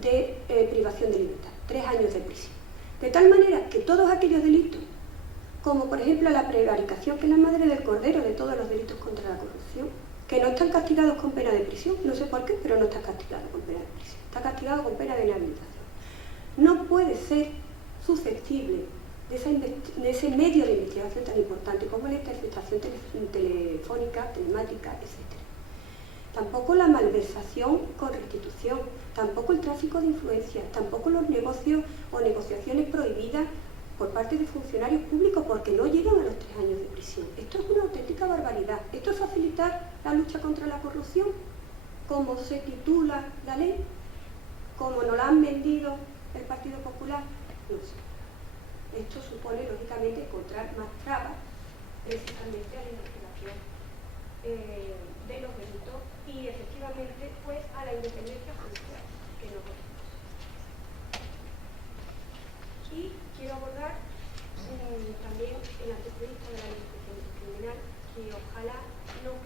de privación de libertad, 3 años de prisión. De tal manera que todos aquellos delitos, como por ejemplo la prevaricación, que es la madre del cordero de todos los delitos contra la corrupción, que no están castigados con pena de prisión, no sé por qué, pero no está castigado con pena de prisión, está castigado con pena de inhabilitación. No puede ser susceptible de ese medio de investigación tan importante como la interceptación telefónica, telemática, etc. Tampoco la malversación con restitución, tampoco el tráfico de influencias, tampoco los negocios o negociaciones prohibidas por parte de funcionarios públicos porque no llegan a los 3 años de prisión. Esto es una auténtica barbaridad. Esto es facilitar la lucha contra la corrupción, como se titula la ley, como nos la han vendido el Partido Popular, no sé. Esto supone, lógicamente, encontrar más trabas precisamente a la investigación de los delitos y, efectivamente, pues a la independencia judicial que no queremos. Y quiero abordar también el anteproyecto de la ley de enjuiciamiento criminal, que ojalá no.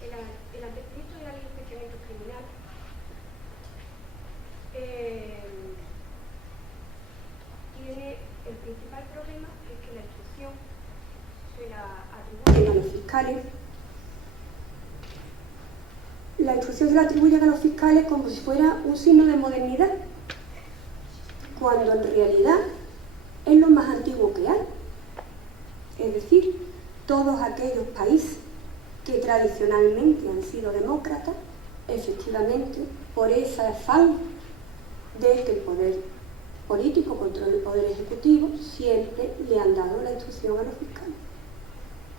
El anteproyecto de la ley de enjuiciamiento criminal tiene el principal problema, que es que la instrucción se la atribuyen a los fiscales. La instrucción se la atribuyen a los fiscales como si fuera un signo de modernidad, cuando en realidad es lo más antiguo que hay. Es decir, todos aquellos países que tradicionalmente han sido demócratas, efectivamente, por ese afán de que el poder político controle el poder ejecutivo, siempre le han dado la instrucción a los fiscales.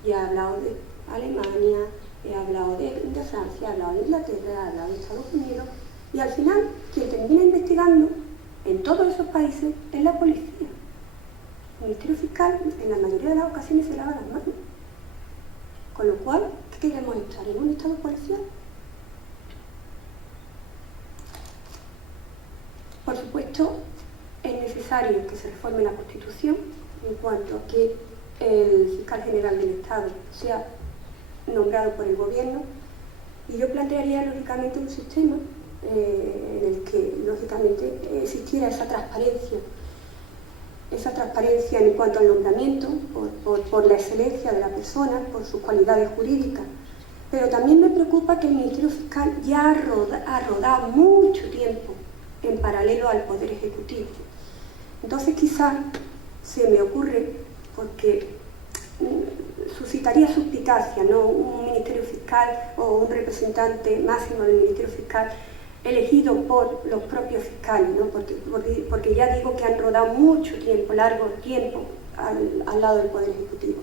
Ya he hablado de Alemania, he hablado de Francia, he hablado de Inglaterra, he hablado de Estados Unidos, y al final quien termina investigando en todos esos países es la policía. El Ministerio Fiscal en la mayoría de las ocasiones se lava las manos. Con lo cual, ¿qué queremos estar? ¿En un estado policial? Por supuesto, es necesario que se reforme la Constitución en cuanto a que el fiscal general del Estado sea nombrado por el Gobierno, y yo plantearía lógicamente un sistema en el que lógicamente existiera esa transparencia en cuanto al nombramiento, por la excelencia de la persona, por sus cualidades jurídicas. Pero también me preocupa que el Ministerio Fiscal ya ha rodado mucho tiempo en paralelo al Poder Ejecutivo. Entonces quizás se me ocurre, porque suscitaría suspicacia, ¿no?, un Ministerio Fiscal o un representante máximo del Ministerio Fiscal elegido por los propios fiscales, ¿no?, porque ya digo que han rodado mucho tiempo, largo tiempo, al lado del Poder Ejecutivo.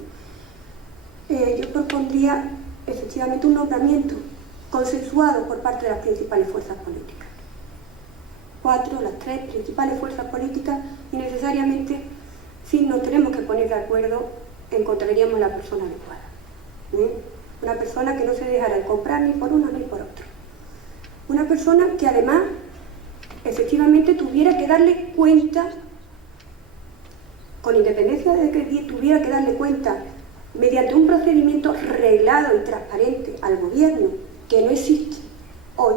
Yo propondría efectivamente un nombramiento consensuado por parte de las principales fuerzas políticas. Las tres principales fuerzas políticas, y necesariamente, si nos tenemos que poner de acuerdo, encontraríamos la persona adecuada. Una persona que no se dejara comprar ni por uno ni por otro. Una persona que además, efectivamente, tuviera que darle cuenta, con independencia de que tuviera que darle cuenta, mediante un procedimiento reglado y transparente al Gobierno, que no existe hoy.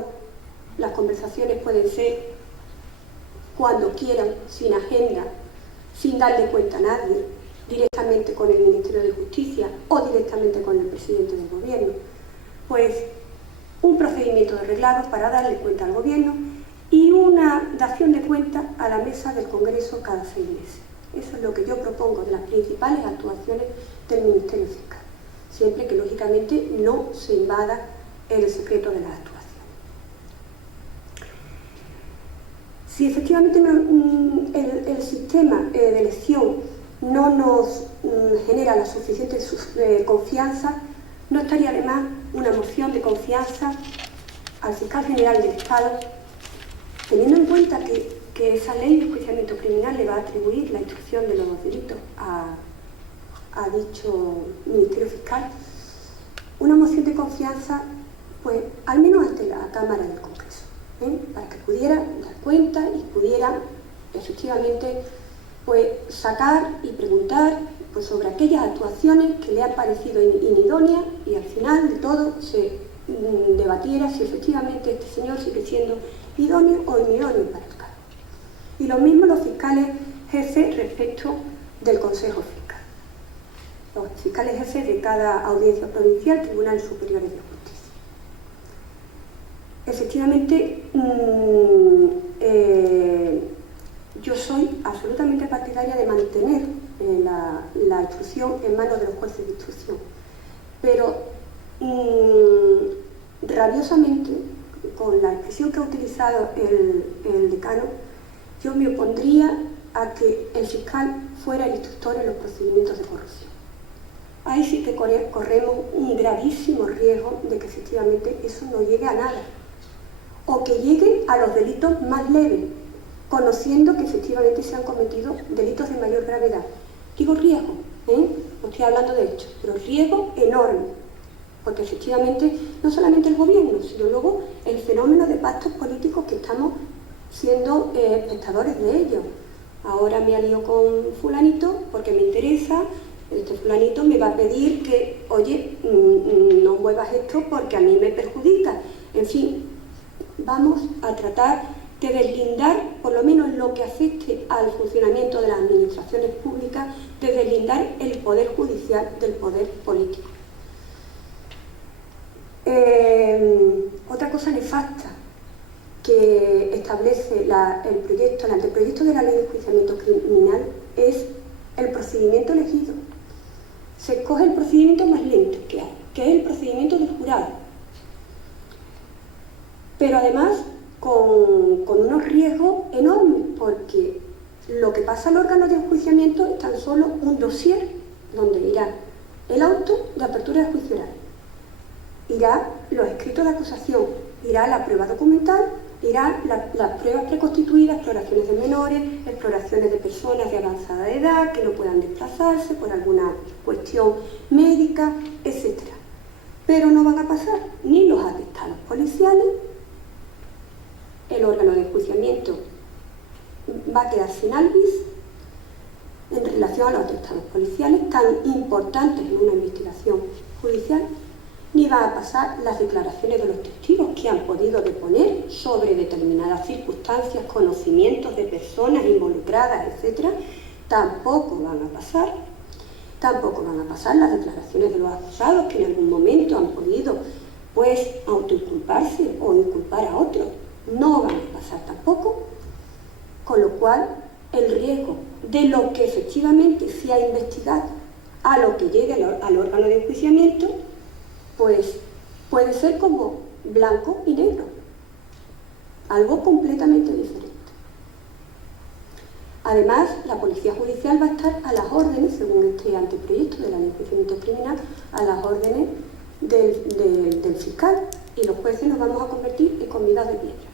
Las conversaciones pueden ser cuando quieran, sin agenda, sin darle cuenta a nadie, directamente con el Ministerio de Justicia o directamente con el presidente del Gobierno. Pues un procedimiento de reglado para darle cuenta al Gobierno y una dación de cuenta a la mesa del Congreso cada 6 meses. Eso es lo que yo propongo de las principales actuaciones del Ministerio Fiscal, siempre que lógicamente no se invada el secreto de las actuaciones. Si efectivamente el sistema de elección no nos genera la suficiente confianza, no estaría de más una moción de confianza al fiscal general del Estado, teniendo en cuenta que esa ley de enjuiciamiento criminal le va a atribuir la instrucción de los delitos a dicho Ministerio Fiscal. Una moción de confianza, pues al menos ante la Cámara del Congreso, para que pudiera dar cuenta y pudiera efectivamente pues sacar y preguntar pues sobre aquellas actuaciones que le han parecido inidóneas, y al final de todo se debatiera si efectivamente este señor sigue siendo idóneo o inidóneo para el cargo. Y lo mismo los fiscales jefes respecto del Consejo Fiscal. Los fiscales jefes de cada audiencia provincial, tribunales superiores de justicia. Efectivamente, yo soy absolutamente partidaria de mantener la instrucción en manos de los jueces de instrucción, pero rabiosamente, con la expresión que ha utilizado el decano, yo me opondría a que el fiscal fuera el instructor en los procedimientos de corrupción. Ahí sí que corremos un gravísimo riesgo de que efectivamente eso no llegue a nada, o que llegue a los delitos más leves, conociendo que efectivamente se han cometido delitos de mayor gravedad. Digo riesgo, no estoy hablando de hechos, pero riesgo enorme, porque efectivamente no solamente el Gobierno, sino luego el fenómeno de pactos políticos que estamos siendo espectadores de ellos. Ahora me alío con fulanito porque me interesa, este fulanito me va a pedir que, oye, no muevas esto porque a mí me perjudica. En fin, vamos a tratar de deslindar, por lo menos en lo que afecte al funcionamiento de las administraciones públicas, de deslindar el poder judicial del poder político. Otra cosa nefasta que establece el anteproyecto de la ley de enjuiciamiento criminal es el procedimiento elegido. Se escoge el procedimiento más lento que hay, que es el procedimiento del jurado. pero además con unos riesgos enormes, porque lo que pasa al órgano de enjuiciamiento es tan solo un dossier donde irá el auto de apertura de juicio oral, irá los escritos de acusación, irá la prueba documental, irán las pruebas preconstituidas, exploraciones de menores, exploraciones de personas de avanzada edad que no puedan desplazarse por alguna cuestión médica, etc. Pero no van a pasar ni los atestados policiales, el órgano de enjuiciamiento va a quedar sin albis en relación a los atestados policiales tan importantes en una investigación judicial, ni va a pasar las declaraciones de los testigos que han podido deponer sobre determinadas circunstancias, conocimientos de personas involucradas, etc. Tampoco van a pasar. Tampoco van a pasar las declaraciones de los acusados que en algún momento han podido, pues, autoinculparse o inculpar a otros. No van a pasar tampoco, con lo cual el riesgo de lo que efectivamente se ha investigado a lo que llegue al órgano de enjuiciamiento, pues puede ser como blanco y negro, algo completamente diferente. Además, la Policía Judicial va a estar a las órdenes, según este anteproyecto de la Ley de Enjuiciamiento Criminal, a las órdenes del fiscal, y los jueces nos vamos a convertir en convidados de piedra.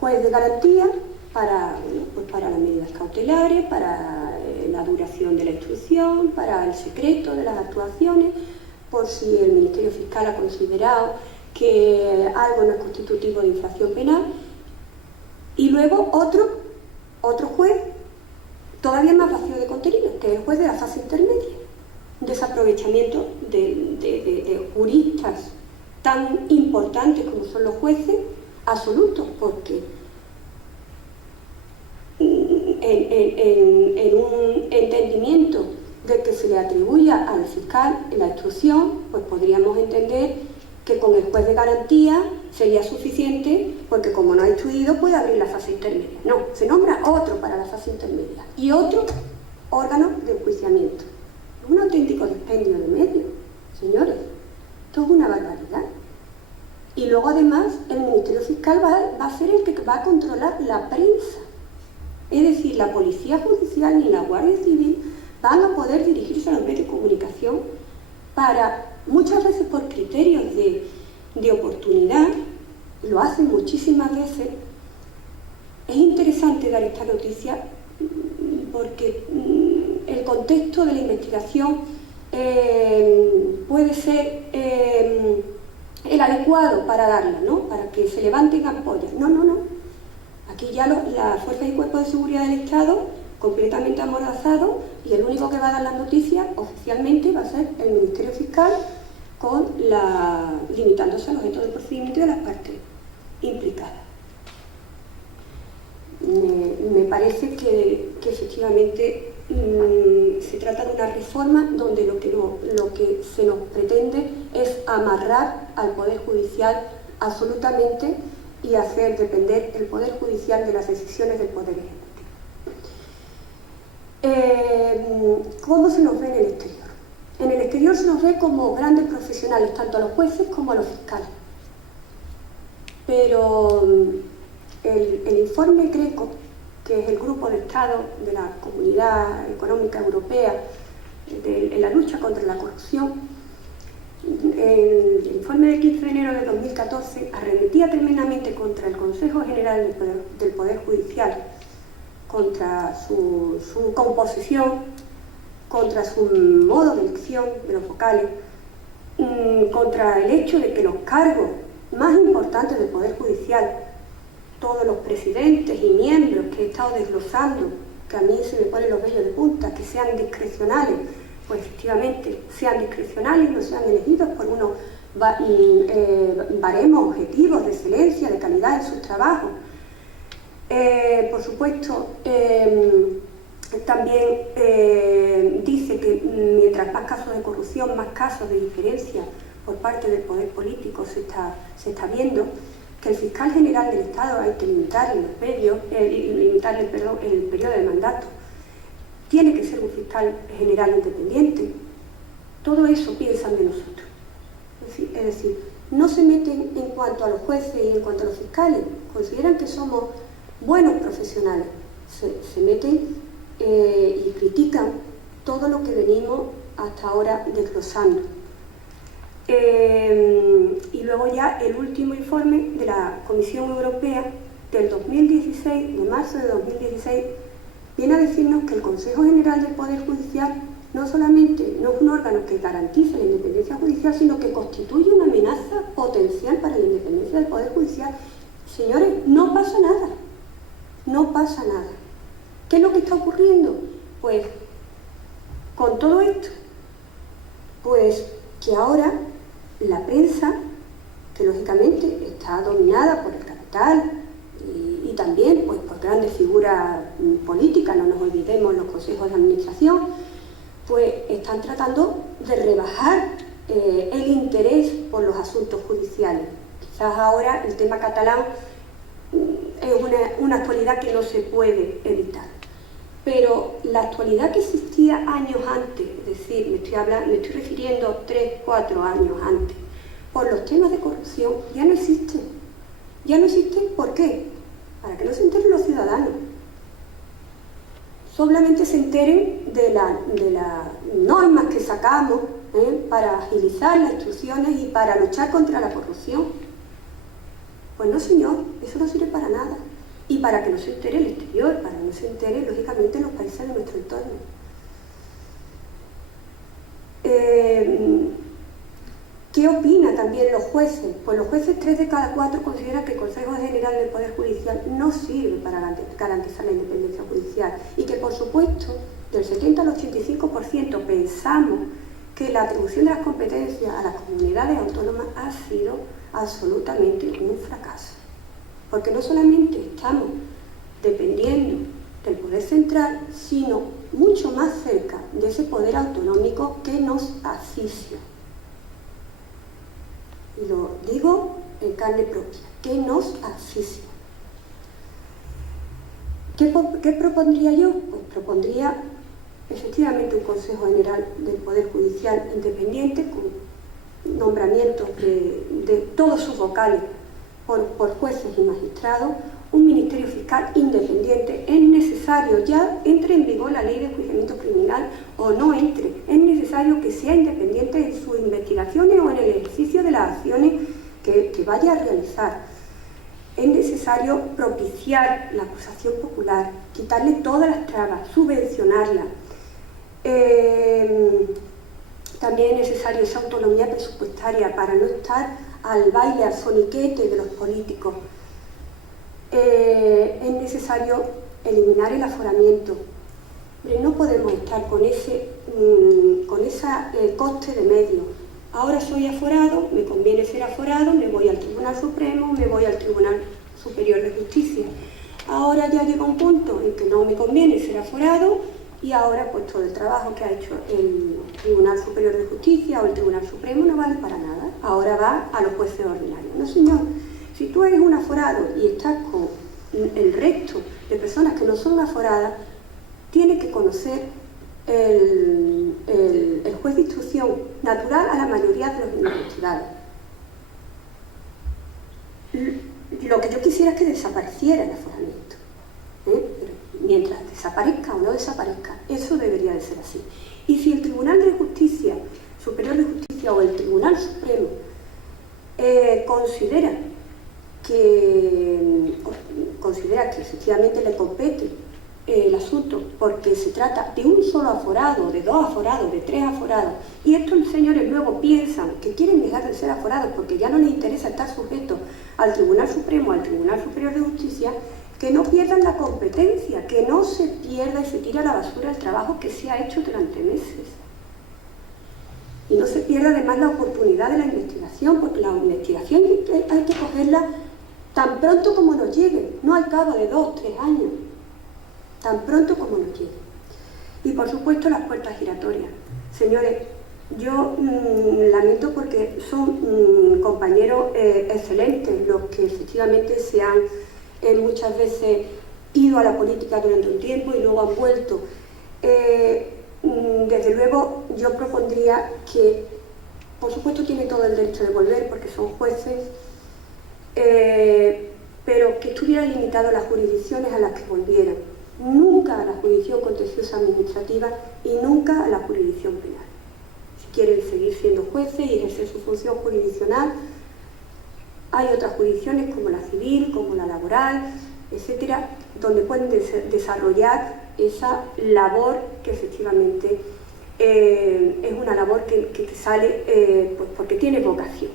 Juez de garantía para las medidas cautelares, para la duración de la instrucción, para el secreto de las actuaciones, por si el Ministerio Fiscal ha considerado que algo no es constitutivo de infracción penal, y luego otro juez todavía más vacío de contenido, que es el juez de la fase intermedia, desaprovechamiento de juristas tan importantes como son los jueces absolutos, porque en un entendimiento de que se le atribuya al fiscal la instrucción, pues podríamos entender que con el juez de garantía sería suficiente, porque como no ha instruido puede abrir la fase intermedia. No, se nombra otro para la fase intermedia y otro órgano de enjuiciamiento. Es un auténtico dispendio de medios, señores. Esto es una barbaridad. Y luego además el Ministerio Fiscal va a ser el que va a controlar la prensa. Es decir, la Policía Judicial ni la Guardia Civil van a poder dirigirse a los medios de comunicación para, muchas veces por criterios de oportunidad, lo hacen muchísimas veces. Es interesante dar esta noticia porque el contexto de la investigación puede ser el adecuado para darla, ¿no? Para que se levanten ampollas. No. Aquí ya las fuerzas y cuerpos de seguridad del Estado completamente amordazados, y el único que va a dar las noticias oficialmente va a ser el Ministerio Fiscal, limitándose al objeto del procedimiento y de las partes implicadas. Me parece que efectivamente se trata de una reforma donde lo que se nos pretende es amarrar al Poder Judicial absolutamente y hacer depender el Poder Judicial de las decisiones del Poder Ejecutivo. ¿Cómo se nos ve en el exterior? En el exterior se nos ve como grandes profesionales, tanto a los jueces como a los fiscales. Pero el informe GRECO, que es el grupo de Estado de la Comunidad Económica Europea en la lucha contra la corrupción, el informe del 15 de enero de 2014 arremetía tremendamente contra el Consejo General del Poder Judicial, contra su composición, contra su modo de elección de los vocales, contra el hecho de que los cargos más importantes del Poder Judicial, todos los presidentes y miembros que he estado desglosando, que a mí se me ponen los vellos de punta, que sean discrecionales, pues efectivamente sean discrecionales, no sean elegidos por unos baremos objetivos de excelencia, de calidad en sus trabajos. Por supuesto, también dice que mientras más casos de corrupción, más casos de injerencia por parte del poder político se está viendo, que el fiscal general del Estado hay que limitarle el periodo de mandato, tiene que ser un fiscal general independiente. Todo eso piensan de nosotros. Es decir, no se meten en cuanto a los jueces y en cuanto a los fiscales, consideran que somos buenos profesionales, se meten y critican todo lo que venimos hasta ahora desglosando. Y luego ya el último informe de la Comisión Europea del 2016, de marzo de 2016, viene a decirnos que el Consejo General del Poder Judicial no solamente no es un órgano que garantiza la independencia judicial, sino que constituye una amenaza potencial para la independencia del Poder Judicial. Señores, no pasa nada, no pasa nada. ¿Qué es lo que está ocurriendo? Pues, con todo esto, pues que ahora la prensa, que lógicamente está dominada por el capital y también pues, por grandes figuras políticas, no nos olvidemos los consejos de administración, pues están tratando de rebajar el interés por los asuntos judiciales. Quizás ahora el tema catalán es una actualidad que no se puede evitar. Pero la actualidad que existía años antes, es decir, me estoy refiriendo 3, 4 años antes, por los temas de corrupción, ya no existe. Ya no existe, ¿por qué? Para que no se enteren los ciudadanos. Solamente se enteren de las normas que sacamos para agilizar las instrucciones y para luchar contra la corrupción. Pues no, señor, eso no sirve para nada. Y para que no se entere el exterior, para que no se entere, lógicamente, los países de nuestro entorno. ¿Qué opinan también los jueces? Pues los jueces, 3 de cada 4 consideran que el Consejo General del Poder Judicial no sirve para garantizar la independencia judicial y que, por supuesto, del 70 al 85% pensamos que la atribución de las competencias a las comunidades autónomas ha sido absolutamente un fracaso. Porque no solamente estamos dependiendo del poder central, sino mucho más cerca de ese poder autonómico que nos asfixia. Y lo digo en carne propia, que nos asfixia. ¿Qué propondría yo? Pues propondría efectivamente un Consejo General del Poder Judicial independiente con nombramientos de todos sus vocales por jueces y magistrados, un Ministerio Fiscal independiente. Es necesario, ya entre en vigor la ley de enjuiciamiento criminal o no entre, es necesario que sea independiente en sus investigaciones o en el ejercicio de las acciones que vaya a realizar. Es necesario propiciar la acusación popular, quitarle todas las trabas, subvencionarla. También es necesario esa autonomía presupuestaria para no estar al baile, al soniquete de los políticos. Es necesario eliminar el aforamiento. No podemos estar con ese coste de medios. Ahora soy aforado, me conviene ser aforado, me voy al Tribunal Supremo, me voy al Tribunal Superior de Justicia. Ahora ya llega un punto en que no me conviene ser aforado y ahora pues todo el trabajo que ha hecho el Tribunal Superior de Justicia o el Tribunal Supremo no vale para nada. Ahora va a los jueces ordinarios. No, señor, si tú eres un aforado y estás con el resto de personas que no son aforadas, tienes que conocer el juez de instrucción natural a la mayoría de los investigados. Lo que yo quisiera es que desapareciera el aforamiento. Pero mientras desaparezca o no desaparezca, eso debería de ser así. Y si el Tribunal de Justicia, Superior de Justicia o el Tribunal Supremo considera que efectivamente le compete el asunto porque se trata de un solo aforado, de 2 aforados, de 3 aforados, y estos señores luego piensan que quieren dejar de ser aforados porque ya no les interesa estar sujetos al Tribunal Supremo, al Tribunal Superior de Justicia, que no pierdan la competencia, que no se pierda y se tire a la basura el trabajo que se ha hecho durante meses. Y no se pierda además la oportunidad de la investigación, porque la investigación hay que cogerla tan pronto como nos llegue, no al cabo de 2 o 3 años, tan pronto como nos llegue. Y por supuesto las puertas giratorias. Señores, yo lamento porque son compañeros excelentes los que efectivamente se han muchas veces ido a la política durante un tiempo y luego han vuelto. Desde luego yo propondría que por supuesto tienen todo el derecho de volver porque son jueces, pero que estuviera limitado a las jurisdicciones a las que volvieran, nunca a la jurisdicción contenciosa administrativa y nunca a la jurisdicción penal. Si quieren seguir siendo jueces y ejercer su función jurisdiccional, hay otras jurisdicciones como la civil, como la laboral, etcétera, donde pueden desarrollar esa labor que efectivamente es una labor que sale pues porque tiene vocación,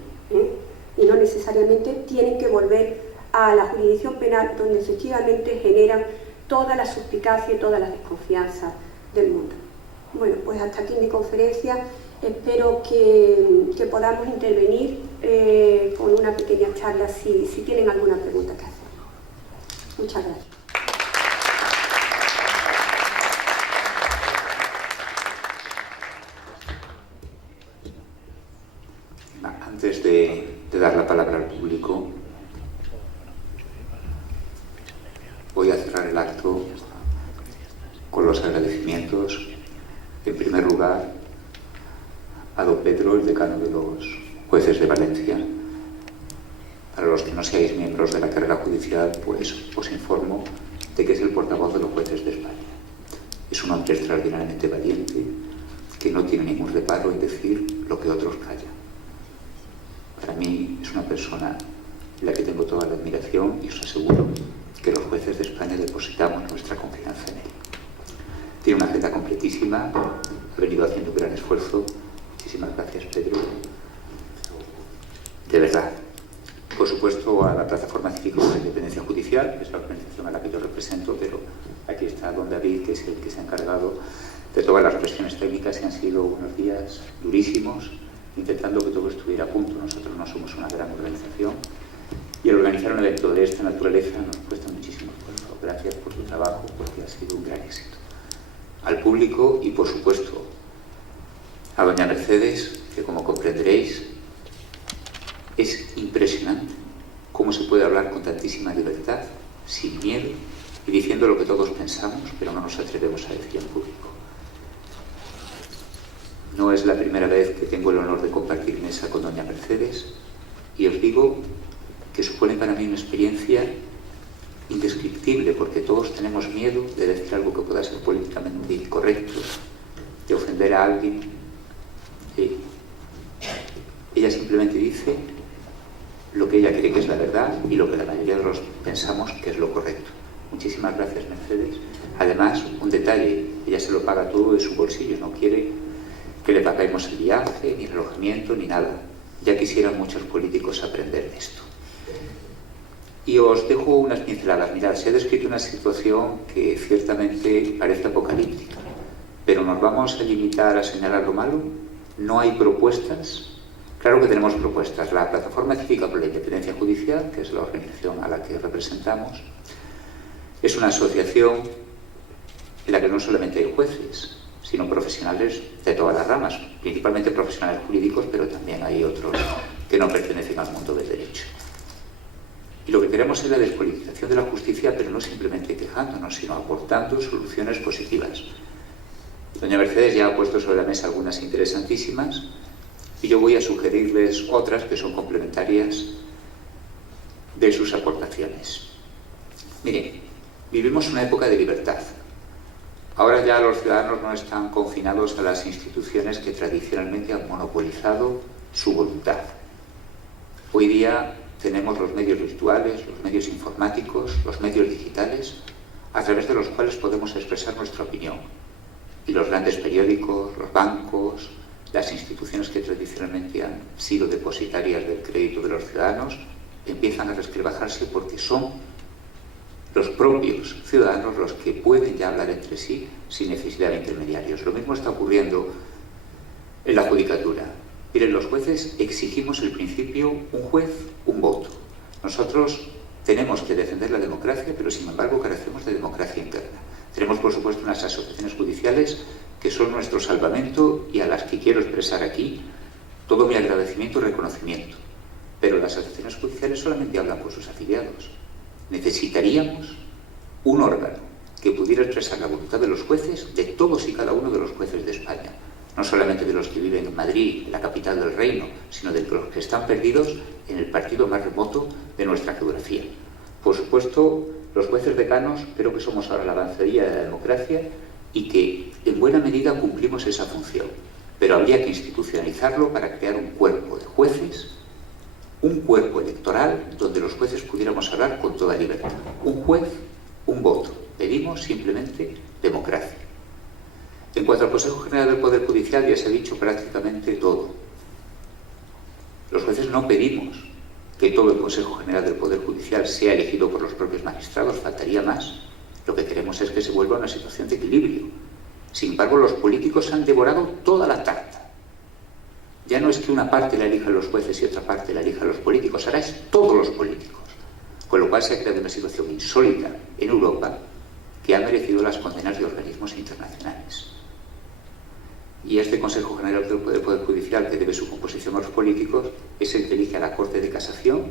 y no necesariamente tienen que volver a la jurisdicción penal donde efectivamente generan toda la suspicacia y toda la desconfianza del mundo. Bueno, pues hasta aquí mi conferencia. Espero que podamos intervenir con una pequeña charla si tienen alguna pregunta que hacer. Muchas gracias. Antes de dar la palabra al público, voy a cerrar el acto con los agradecimientos. En primer lugar, a don Pedro, el decano de los jueces de Valencia. Para los que no seáis miembros de la carrera judicial, pues os informo de que es el portavoz de los jueces de España. Es un hombre extraordinariamente valiente, que no tiene ningún reparo en decir lo que otros callan. Para mí es una persona en la que tengo toda la admiración y os aseguro que los jueces de España depositamos nuestra confianza en él. Tiene una agenda completísima, ha venido haciendo un gran esfuerzo. Muchísimas gracias, Pedro. De verdad. Por supuesto, a la Plataforma Cívica por la Independencia Judicial, que es la organización a la que yo represento, pero aquí está don David, que es el que se ha encargado de todas las cuestiones técnicas, y han sido unos días durísimos, intentando que todo estuviera a punto. Nosotros no somos una gran organización, y el organizar un evento de esta naturaleza nos cuesta muchísimo esfuerzo. Gracias por tu trabajo, porque ha sido un gran éxito. Al público y, por supuesto, a doña Mercedes, que como comprenderéis, es impresionante cómo se puede hablar con tantísima libertad, sin miedo y diciendo lo que todos pensamos, pero no nos atrevemos a decir en público. No es la primera vez que tengo el honor de compartir mesa con doña Mercedes, y os digo que supone para mí una experiencia indescriptible, porque todos tenemos miedo de decir algo que pueda ser políticamente incorrecto, de ofender a alguien. Ella simplemente dice lo que ella cree que es la verdad y lo que la mayoría de los pensamos que es lo correcto. Muchísimas gracias, Mercedes. Además, un detalle, ella se lo paga todo de su bolsillo, no quiere que le paguemos el viaje, ni el alojamiento, ni nada. Ya quisieran muchos políticos aprender de esto. Y os dejo unas pinceladas. Mirad, se ha descrito una situación que ciertamente parece apocalíptica, pero nos vamos a limitar a señalar lo malo. No hay propuestas. Claro que tenemos propuestas. La Plataforma Cívica por la Independencia Judicial, que es la organización a la que representamos, es una asociación en la que no solamente hay jueces, sino profesionales de todas las ramas, principalmente profesionales jurídicos, pero también hay otros que no pertenecen al mundo del derecho. Y lo que queremos es la despolitización de la justicia, pero no simplemente quejándonos, sino aportando soluciones positivas. Doña Mercedes ya ha puesto sobre la mesa algunas interesantísimas, y yo voy a sugerirles otras que son complementarias de sus aportaciones. Miren, vivimos una época de libertad. Ahora ya los ciudadanos no están confinados a las instituciones que tradicionalmente han monopolizado su voluntad. Hoy día tenemos los medios virtuales, los medios informáticos, los medios digitales, a través de los cuales podemos expresar nuestra opinión. Y los grandes periódicos, los bancos, las instituciones que tradicionalmente han sido depositarias del crédito de los ciudadanos, empiezan a resquebrajarse porque son los propios ciudadanos los que pueden ya hablar entre sí sin necesidad de intermediarios. Lo mismo está ocurriendo en la judicatura. Miren, los jueces exigimos el principio un juez, un voto. Nosotros tenemos que defender la democracia, pero sin embargo carecemos de democracia interna. Tenemos, por supuesto, unas asociaciones judiciales que son nuestro salvamento y a las que quiero expresar aquí todo mi agradecimiento y reconocimiento. Pero las asociaciones judiciales solamente hablan por sus afiliados. Necesitaríamos un órgano que pudiera expresar la voluntad de los jueces, de todos y cada uno de los jueces de España. no solamente de los que viven en Madrid, la capital del reino, sino de los que están perdidos en el partido más remoto de nuestra geografía. Por supuesto, los jueces decanos creo que somos ahora la avanzadilla de la democracia y que en buena medida cumplimos esa función, pero habría que institucionalizarlo para crear un cuerpo de jueces, un cuerpo electoral donde los jueces pudiéramos hablar con toda libertad. Un juez, un voto. Pedimos simplemente democracia. En cuanto al Consejo General del Poder Judicial, ya se ha dicho prácticamente todo. Los jueces no pedimos que todo el Consejo General del Poder Judicial sea elegido por los propios magistrados, faltaría más. Lo que queremos es que se vuelva a una situación de equilibrio. Sin embargo, los políticos han devorado toda la tarta. Ya no es que una parte la elijan los jueces y otra parte la elijan los políticos, ahora es todos los políticos. Con lo cual se ha creado una situación insólita en Europa que ha merecido las condenas de organismos internacionales. Y este Consejo General del Poder Judicial, que debe su composición a los políticos, es el que elige a la Corte de Casación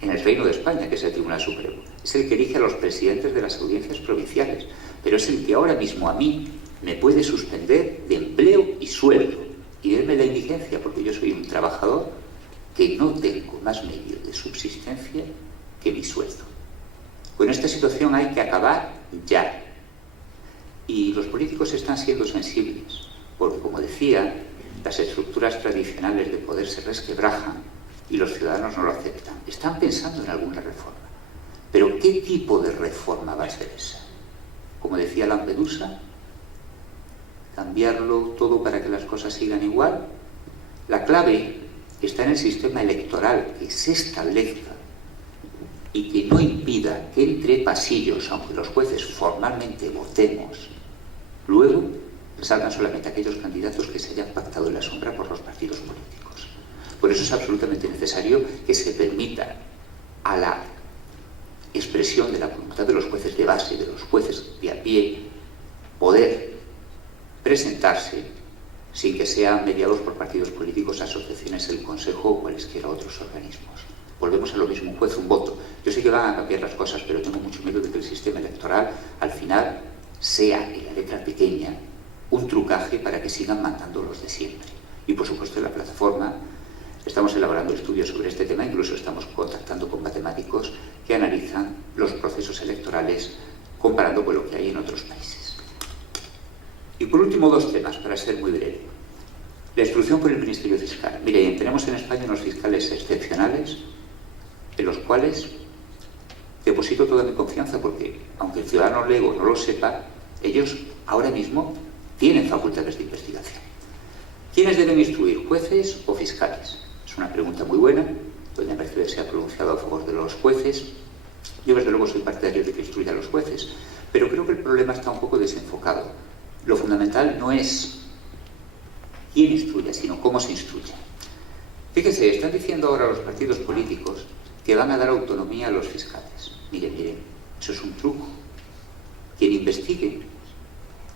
en el Reino de España, que es el Tribunal Supremo. Es el que elige a los presidentes de las audiencias provinciales, pero es el que ahora mismo a mí me puede suspender de empleo y sueldo y darme la indigencia, porque yo soy un trabajador que no tengo más medio de subsistencia que mi sueldo. Con esta situación hay que acabar ya. Y los políticos están siendo sensibles, porque, como decía, las estructuras tradicionales de poder se resquebrajan y los ciudadanos no lo aceptan. Están pensando en alguna reforma. Pero ¿qué tipo de reforma va a ser esa? Como decía Lampedusa, cambiarlo todo para que las cosas sigan igual. La clave está en el sistema electoral, que se establezca y que no impida que entre pasillos, aunque los jueces formalmente votemos, luego salgan solamente aquellos candidatos que se hayan pactado en la sombra por los partidos políticos. Por eso es absolutamente necesario que se permita a la expresión de la voluntad de los jueces de base, de los jueces de a pie, poder presentarse sin que sean mediados por partidos políticos, asociaciones, el Consejo o cualesquiera otros organismos. Volvemos a lo mismo, un juez, un voto. Yo sé que van a cambiar las cosas, pero tengo mucho miedo de que el sistema electoral al final sea, en la letra pequeña, un trucaje para que sigan mandando los de siempre. Y por supuesto en la plataforma estamos elaborando estudios sobre este tema, incluso estamos contactando con matemáticos que analizan los procesos electorales comparando con lo que hay en otros países. Y por último, dos temas, para ser muy breve. La instrucción por el Ministerio Fiscal. Miren, tenemos en España unos fiscales excepcionales en los cuales deposito toda mi confianza porque, aunque el ciudadano lego no lo sepa, ellos ahora mismo tienen facultades de investigación. ¿Quiénes deben instruir, jueces o fiscales? Es una pregunta muy buena. Doña Mercedes se ha pronunciado a favor de los jueces. Yo, desde luego, soy partidario de que instruyan a los jueces, pero creo que el problema está un poco desenfocado. Lo fundamental no es quién instruya, sino cómo se instruye. Fíjense, están diciendo ahora los partidos políticos que van a dar autonomía a los fiscales. Miren, eso es un truco. Quien investigue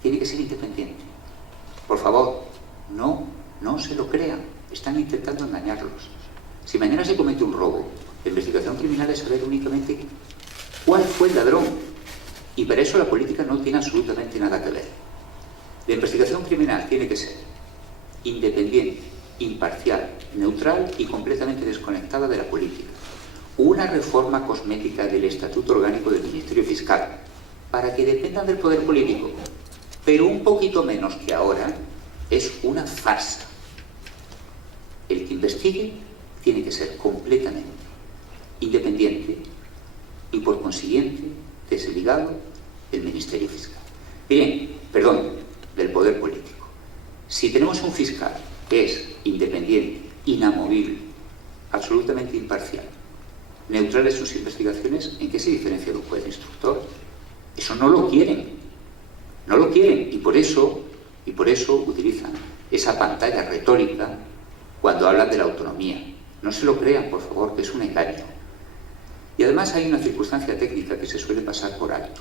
tiene que ser independiente. Por favor, no se lo crean. Están intentando engañarlos. Si mañana se comete un robo, la investigación criminal es saber únicamente cuál fue el ladrón. Y para eso la política no tiene absolutamente nada que ver. La investigación criminal tiene que ser independiente, imparcial, neutral y completamente desconectada de la política. Una reforma cosmética del Estatuto Orgánico del Ministerio Fiscal para que dependan del poder político, pero un poquito menos que ahora, es una farsa. El que investigue tiene que ser completamente independiente y, por consiguiente, desligado del Ministerio Fiscal. Bien, del poder político. Si tenemos un fiscal que es independiente, inamovible, absolutamente imparcial, neutral en sus investigaciones, ¿en qué se diferencia de un juez instructor? Eso no lo quieren. No lo quieren y por eso utilizan esa pantalla retórica cuando hablan de la autonomía. No se lo crean, por favor, que es un engaño. Y además hay una circunstancia técnica que se suele pasar por alto.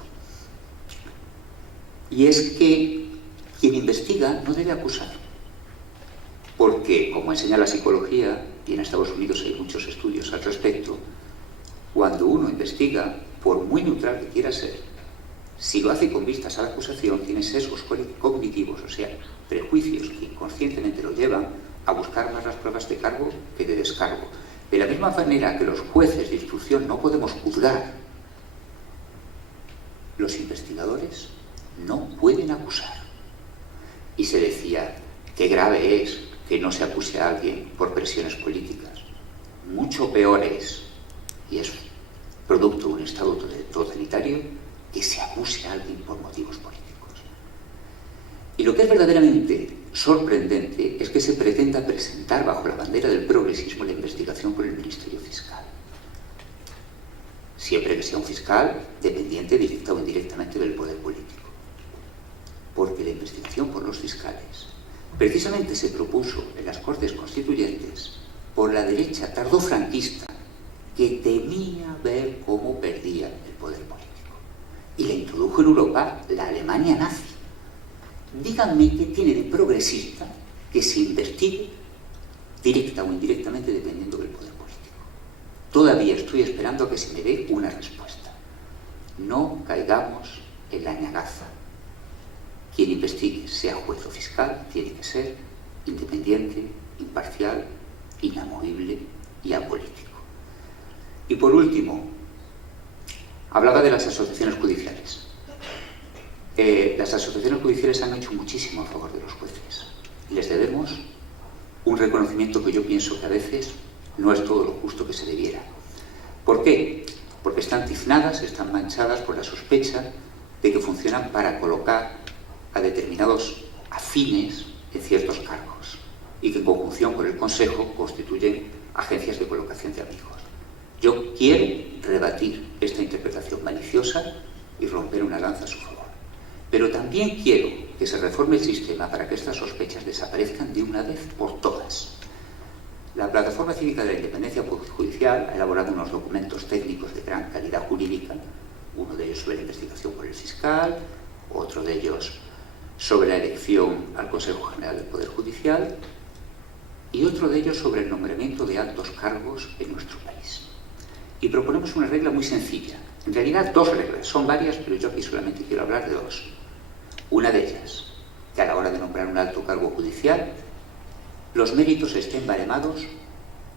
Y es que quien investiga no debe acusar. Porque, como enseña la psicología, y en Estados Unidos hay muchos estudios al respecto, cuando uno investiga, por muy neutral que quiera ser, si lo hace con vistas a la acusación, tiene sesgos cognitivos, o sea, prejuicios que inconscientemente lo llevan a buscar más las pruebas de cargo que de descargo. De la misma manera que los jueces de instrucción no podemos juzgar, los investigadores no pueden acusar. Y se decía, qué grave es que no se acuse a alguien por presiones políticas. Mucho peor es, y es producto de un Estado totalitario, que se acuse a alguien por motivos políticos. Y lo que es verdaderamente sorprendente es que se pretenda presentar bajo la bandera del progresismo la investigación por el Ministerio Fiscal. Siempre que sea un fiscal dependiente directa o indirectamente del poder político. Porque la investigación por los fiscales precisamente se propuso en las Cortes Constituyentes por la derecha tardofranquista que temía ver cómo perdía el poder político. Y la introdujo en Europa la Alemania nazi. Díganme qué tiene de progresista que se investigue directa o indirectamente dependiendo del poder político. Todavía estoy esperando a que se me dé una respuesta. No caigamos en la ñagaza. Quien investigue, sea juez o fiscal, tiene que ser independiente, imparcial, inamovible y apolítico. Y por último, hablaba de las asociaciones judiciales. Las asociaciones judiciales han hecho muchísimo a favor de los jueces. Les debemos un reconocimiento que yo pienso que a veces no es todo lo justo que se debiera. ¿Por qué? Porque están tiznadas, están manchadas por la sospecha de que funcionan para colocar a determinados afines en ciertos cargos y que en conjunción con el Consejo constituyen agencias de colocación de amigos. Yo quiero rebatir esta interpretación maliciosa y romper una lanza a su favor. Pero también quiero que se reforme el sistema para que estas sospechas desaparezcan de una vez por todas. La Plataforma Cívica de la Independencia Judicial ha elaborado unos documentos técnicos de gran calidad jurídica, uno de ellos sobre la investigación por el fiscal, otro de ellos sobre la elección al Consejo General del Poder Judicial y otro de ellos sobre el nombramiento de altos cargos en nuestro país. Y proponemos una regla muy sencilla. En realidad, dos reglas. Son varias, pero yo aquí solamente quiero hablar de dos. Una de ellas, que a la hora de nombrar un alto cargo judicial, los méritos estén baremados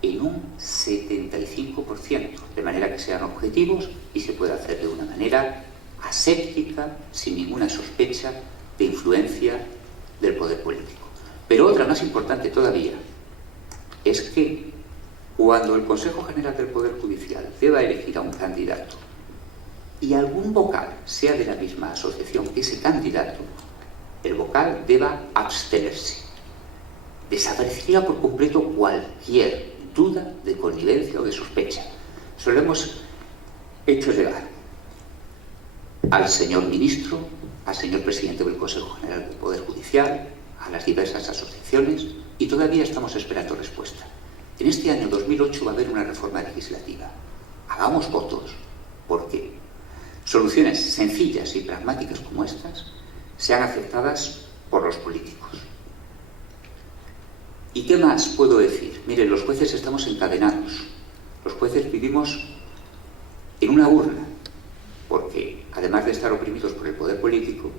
en un 75%, de manera que sean objetivos y se pueda hacer de una manera aséptica, sin ninguna sospecha de influencia del poder político. Pero otra más importante todavía es que cuando el Consejo General del Poder Judicial deba elegir a un candidato y algún vocal sea de la misma asociación que ese candidato, el vocal deba abstenerse. Desaparecería por completo cualquier duda de connivencia o de sospecha. Eso lo hemos hecho llegar al señor ministro, al señor presidente del Consejo General del Poder Judicial, a las diversas asociaciones y todavía estamos esperando respuesta. En este año 2008 va a haber una reforma legislativa. Hagamos votos porque soluciones sencillas y pragmáticas como estas sean aceptadas por los políticos. ¿Y qué más puedo decir? Miren, los jueces estamos encadenados. Los jueces vivimos en una urna, porque además de estar oprimidos por el poder político,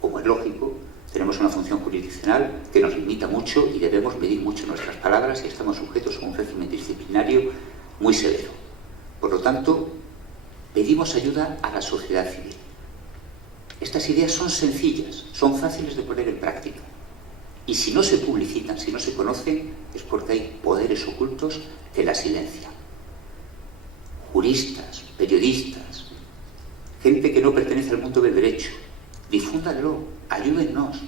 como es lógico, tenemos una función jurisdiccional que nos limita mucho y debemos medir mucho nuestras palabras y estamos sujetos a un régimen disciplinario muy severo. Por lo tanto, pedimos ayuda a la sociedad civil. Estas ideas son sencillas, son fáciles de poner en práctica. Y si no se publicitan, si no se conocen, es porque hay poderes ocultos que las silencian. Juristas, periodistas, gente que no pertenece al mundo del derecho, difúndanlo, ayúdennos.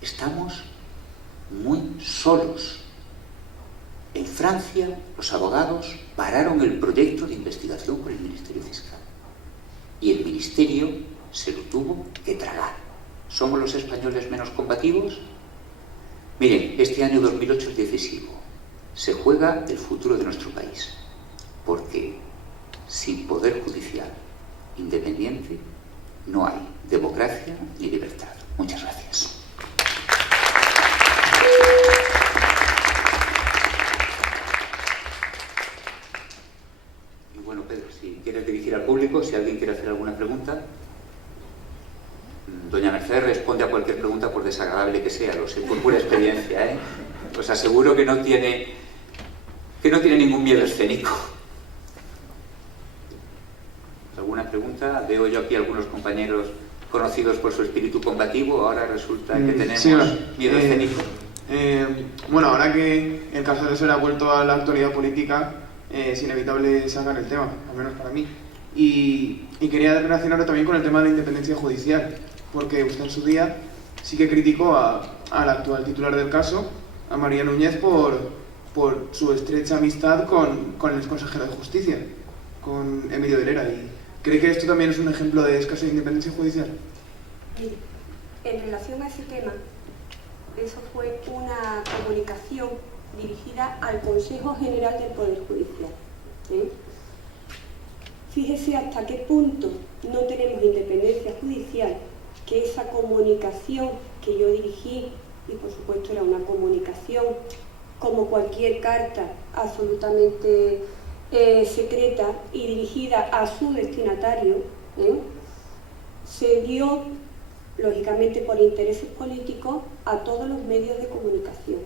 Estamos muy solos. En Francia, los abogados pararon el proyecto de investigación por el Ministerio Fiscal. Y el Ministerio se lo tuvo que tragar. ¿Somos los españoles menos combativos? Miren, este año 2008 es decisivo. Se juega el futuro de nuestro país. Porque sin poder judicial independiente no hay democracia ni libertad. Muchas gracias. Y bueno, Pedro, si quieres dirigir al público, si alguien quiere hacer alguna pregunta. Doña Mercedes responde a cualquier pregunta por desagradable que sea, lo sé por pura experiencia, ¿eh? Os aseguro que no tiene ningún miedo escénico. ¿Alguna pregunta? Veo yo aquí algunos compañeros conocidos por su espíritu combativo, ahora resulta que tenemos miedo escénico. Bueno, ahora que el caso de Ser ha vuelto a la actualidad política, es inevitable sacar el tema, al menos para mí. Y quería relacionarlo también con el tema de la independencia judicial, porque usted en su día sí que criticó al actual titular del caso, a María Núñez, por su estrecha amistad con el exconsejero de Justicia, con Emilio de Lera. ¿Y cree que esto también es un ejemplo de escasa independencia judicial? Mire, en relación a ese tema, eso fue una comunicación dirigida al Consejo General del Poder Judicial. Fíjese hasta qué punto no tenemos independencia judicial, que esa comunicación que yo dirigí, y por supuesto era una comunicación como cualquier carta absolutamente secreta y dirigida a su destinatario, se dio, lógicamente por intereses políticos, a todos los medios de comunicación.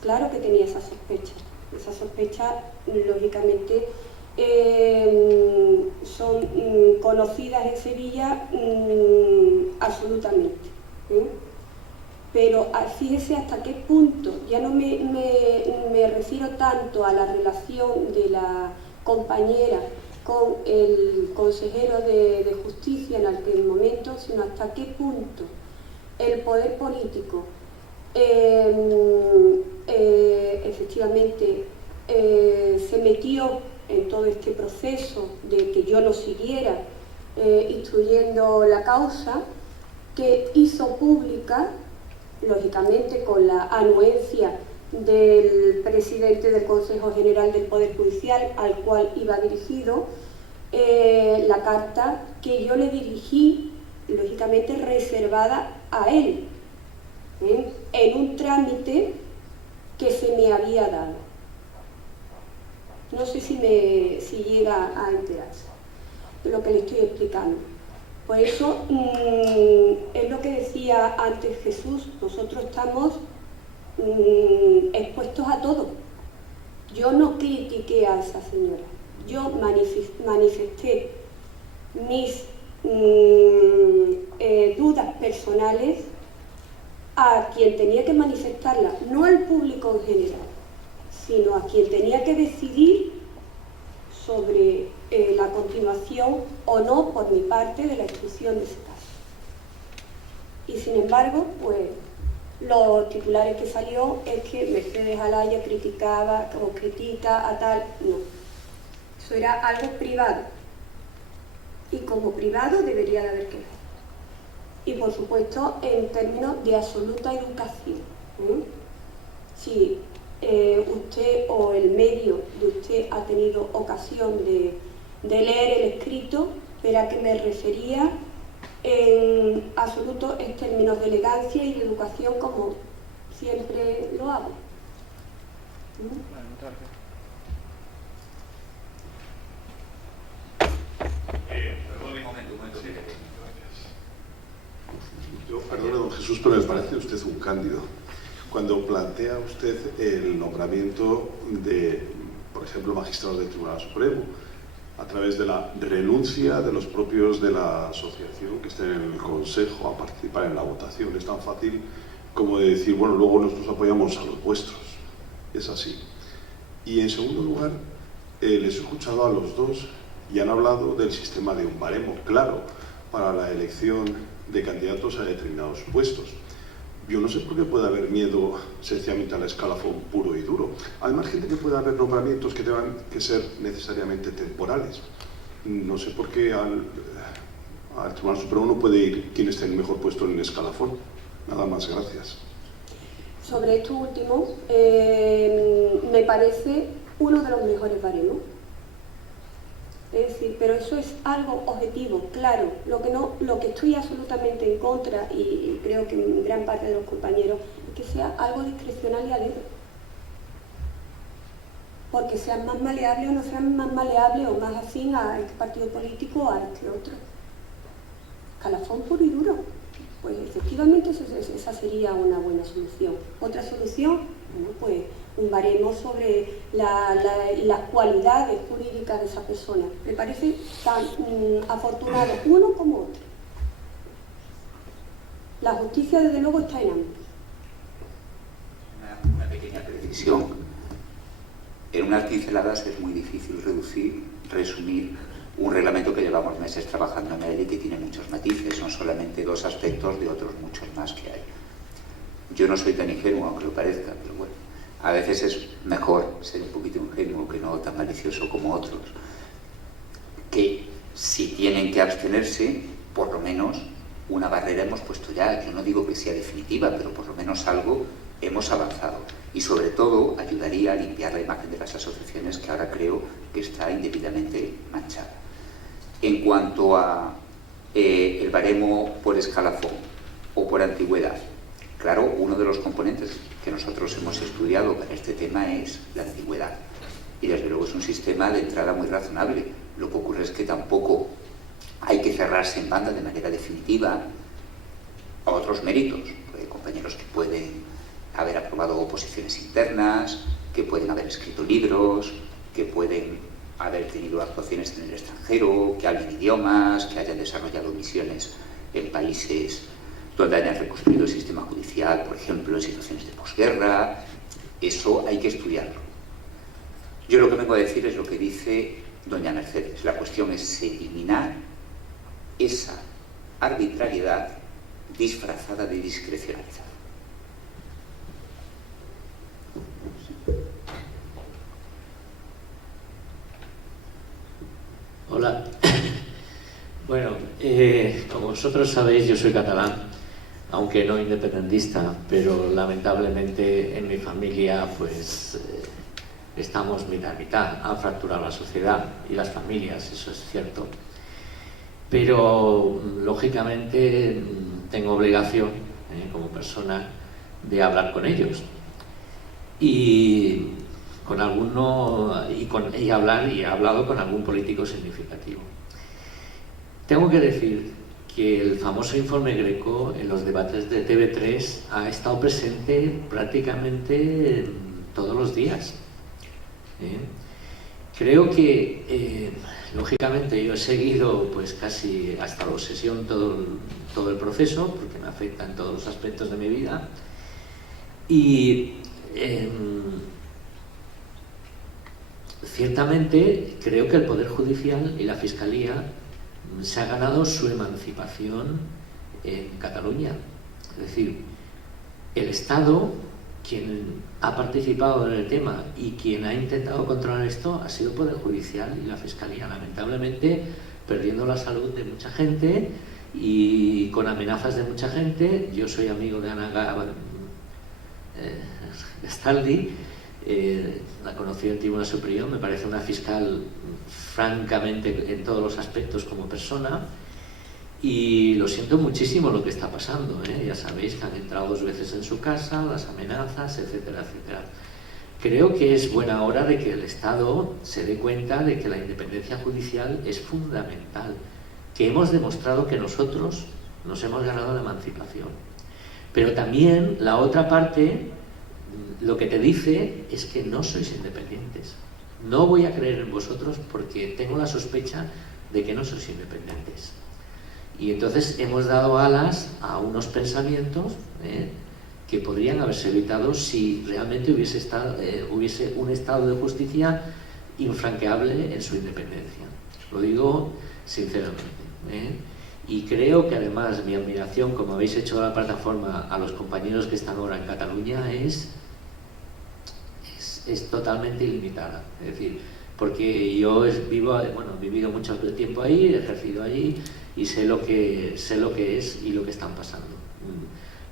Claro que tenía esa sospecha. Esas sospechas, lógicamente, son conocidas en Sevilla absolutamente. Pero fíjese hasta qué punto, ya no me refiero tanto a la relación de la compañera con el consejero de Justicia en aquel momento, sino hasta qué punto el poder político efectivamente se metió en todo este proceso de que yo no siguiera instruyendo la causa, que hizo pública, lógicamente con la anuencia del presidente del Consejo General del Poder Judicial, al cual iba dirigido, la carta que yo le dirigí, lógicamente reservada a él, en un trámite que se me había dado. No sé si llega a enterarse de lo que le estoy explicando. Por eso es lo que decía antes Jesús, nosotros estamos expuestos a todo. Yo no critiqué a esa señora, yo manifesté mis dudas personales a quien tenía que manifestarlas, no al público en general, sino a quien tenía que decidir sobre la continuación o no por mi parte de la instrucción de ese caso. Y sin embargo, pues los titulares que salió es que Mercedes Alaya criticaba o critica a tal, no. Eso era algo privado. Y como privado debería de haber quedado. Y por supuesto en términos de absoluta educación. Si usted o el medio de usted ha tenido ocasión de leer el escrito, verá que me refería en absoluto en términos de elegancia y de educación, como siempre lo hago. Un momento. Yo, perdone, don Jesús, pero me parece usted un cándido. Cuando plantea usted el nombramiento de, por ejemplo, magistrados del Tribunal Supremo, a través de la renuncia de los propios de la asociación que estén en el Consejo a participar en la votación, es tan fácil como de decir, bueno, luego nosotros apoyamos a los vuestros. Es así. Y en segundo lugar, les he escuchado a los dos y han hablado del sistema de un baremo, claro, para la elección de candidatos a determinados puestos. Yo no sé por qué puede haber miedo sencillamente al escalafón puro y duro. Al margen de que pueda haber nombramientos que tengan que ser necesariamente temporales. No sé por qué al Tribunal Supremo no puede ir quien esté en el mejor puesto en el escalafón. Nada más, gracias. Sobre esto último, me parece uno de los mejores baremos. Es decir, pero eso es algo objetivo, claro. Lo que estoy absolutamente en contra, y creo que en gran parte de los compañeros, es que sea algo discrecional y a dedo. Porque sean más maleables o no sean más maleables o más afín a este partido político o a este otro. Escalafón puro y duro. pues efectivamente esa sería una buena solución. Otra solución, bueno, pues un baremo sobre las cualidades jurídicas de esa persona. Me parece tan afortunado uno como otro. La justicia, desde luego, está en ambos. Una pequeña precisión. En unas pinceladas es muy difícil resumir un reglamento que llevamos meses trabajando en él y que tiene muchos matices, son solamente 2 aspectos de otros muchos más que hay. Yo no soy tan ingenuo, aunque lo parezca, pero bueno, a veces es mejor ser un poquito ingenuo que no tan malicioso como otros, que si tienen que abstenerse, por lo menos una barrera hemos puesto ya. Yo no digo que sea definitiva, pero por lo menos algo hemos avanzado. Y sobre todo ayudaría a limpiar la imagen de las asociaciones, que ahora creo que está indebidamente manchada. En cuanto a el baremo por escalafón o por antigüedad, claro, uno de los componentes que nosotros hemos estudiado para este tema es la antigüedad. Y desde luego es un sistema de entrada muy razonable. Lo que ocurre es que tampoco hay que cerrarse en banda de manera definitiva a otros méritos. Hay compañeros que pueden haber aprobado oposiciones internas, que pueden haber escrito libros, que pueden haber tenido actuaciones en el extranjero, que hablen idiomas, que hayan desarrollado misiones en países donde hayan reconstruido el sistema judicial, por ejemplo, en situaciones de posguerra. Eso hay que estudiarlo. Yo lo que vengo a decir es lo que dice doña Mercedes. La cuestión es eliminar esa arbitrariedad disfrazada de discrecionalidad. Hola. Bueno, como vosotros sabéis, yo soy catalán, aunque no independentista, pero lamentablemente en mi familia pues estamos mitad a mitad. Han fracturado la sociedad y las familias, eso es cierto. Pero lógicamente tengo obligación como persona de hablar con ellos y con alguno y he hablado con algún político significativo. Tengo que decir que el famoso informe Greco en los debates de TV3 ha estado presente prácticamente todos los días. Creo que lógicamente yo he seguido pues casi hasta la obsesión todo el proceso, porque me afecta en todos los aspectos de mi vida, y ciertamente creo que el Poder Judicial y la Fiscalía se ha ganado su emancipación en Cataluña. Es decir, el Estado, quien ha participado en el tema y quien ha intentado controlar esto, ha sido el Poder Judicial y la Fiscalía, lamentablemente perdiendo la salud de mucha gente y con amenazas de mucha gente. Yo soy amigo de Ana Gastaldi, la conocí en el Tribunal Superior, me parece una fiscal francamente en todos los aspectos como persona, y lo siento muchísimo lo que está pasando, ya sabéis que han entrado 2 veces en su casa, las amenazas, etcétera, etcétera. Creo que es buena hora de que el Estado se dé cuenta de que la independencia judicial es fundamental, que hemos demostrado que nosotros nos hemos ganado la emancipación. Pero también la otra parte lo que te dice es que no sois independientes. No voy a creer en vosotros porque tengo la sospecha de que no sois independientes. Y entonces hemos dado alas a unos pensamientos que podrían haberse evitado si realmente hubiese un estado de justicia infranqueable en su independencia. Lo digo sinceramente. Y creo que además mi admiración, como habéis hecho a la plataforma, a los compañeros que están ahora en Cataluña es totalmente ilimitada. Es decir, porque yo he vivido mucho tiempo ahí, he ejercido allí y sé lo que es y lo que están pasando.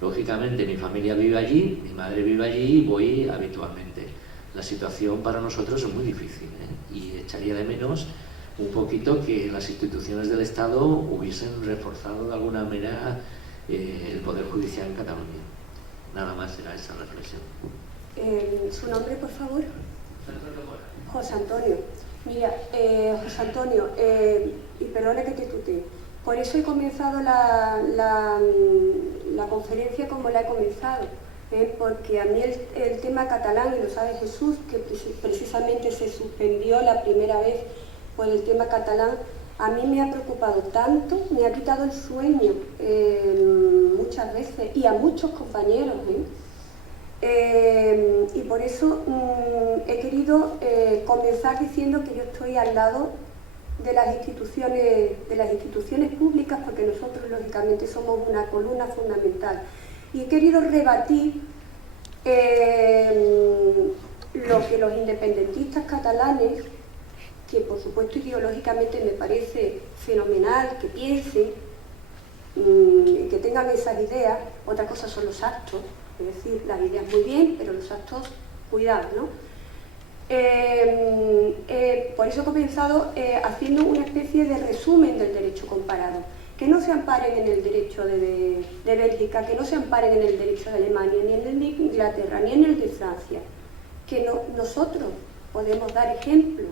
Lógicamente mi familia vive allí, mi madre vive allí y voy habitualmente. La situación para nosotros es muy difícil, y echaría de menos un poquito que las instituciones del Estado hubiesen reforzado de alguna manera el Poder Judicial en Cataluña. Nada más era esa reflexión. ¿Su nombre, por favor? José Antonio. Mira, José Antonio, y perdona que te tutee, Por eso he comenzado la conferencia como la he comenzado, porque a mí el tema catalán, y lo sabe Jesús, que precisamente se suspendió la primera vez por el tema catalán, a mí me ha preocupado tanto, me ha quitado el sueño muchas veces, y a muchos compañeros. Y por eso he querido comenzar diciendo que yo estoy al lado de las instituciones públicas, porque nosotros lógicamente somos una columna fundamental. Y he querido rebatir lo que los independentistas catalanes, que por supuesto ideológicamente me parece fenomenal que piensen, que tengan esas ideas. Otra cosa son los actos, es decir, las ideas muy bien, pero los actos, cuidado, ¿no? Por eso he comenzado haciendo una especie de resumen del derecho comparado, que no se amparen en el derecho de Bélgica, que no se amparen en el derecho de Alemania, ni en el de Inglaterra, ni en el de Francia, que nosotros podemos dar ejemplo,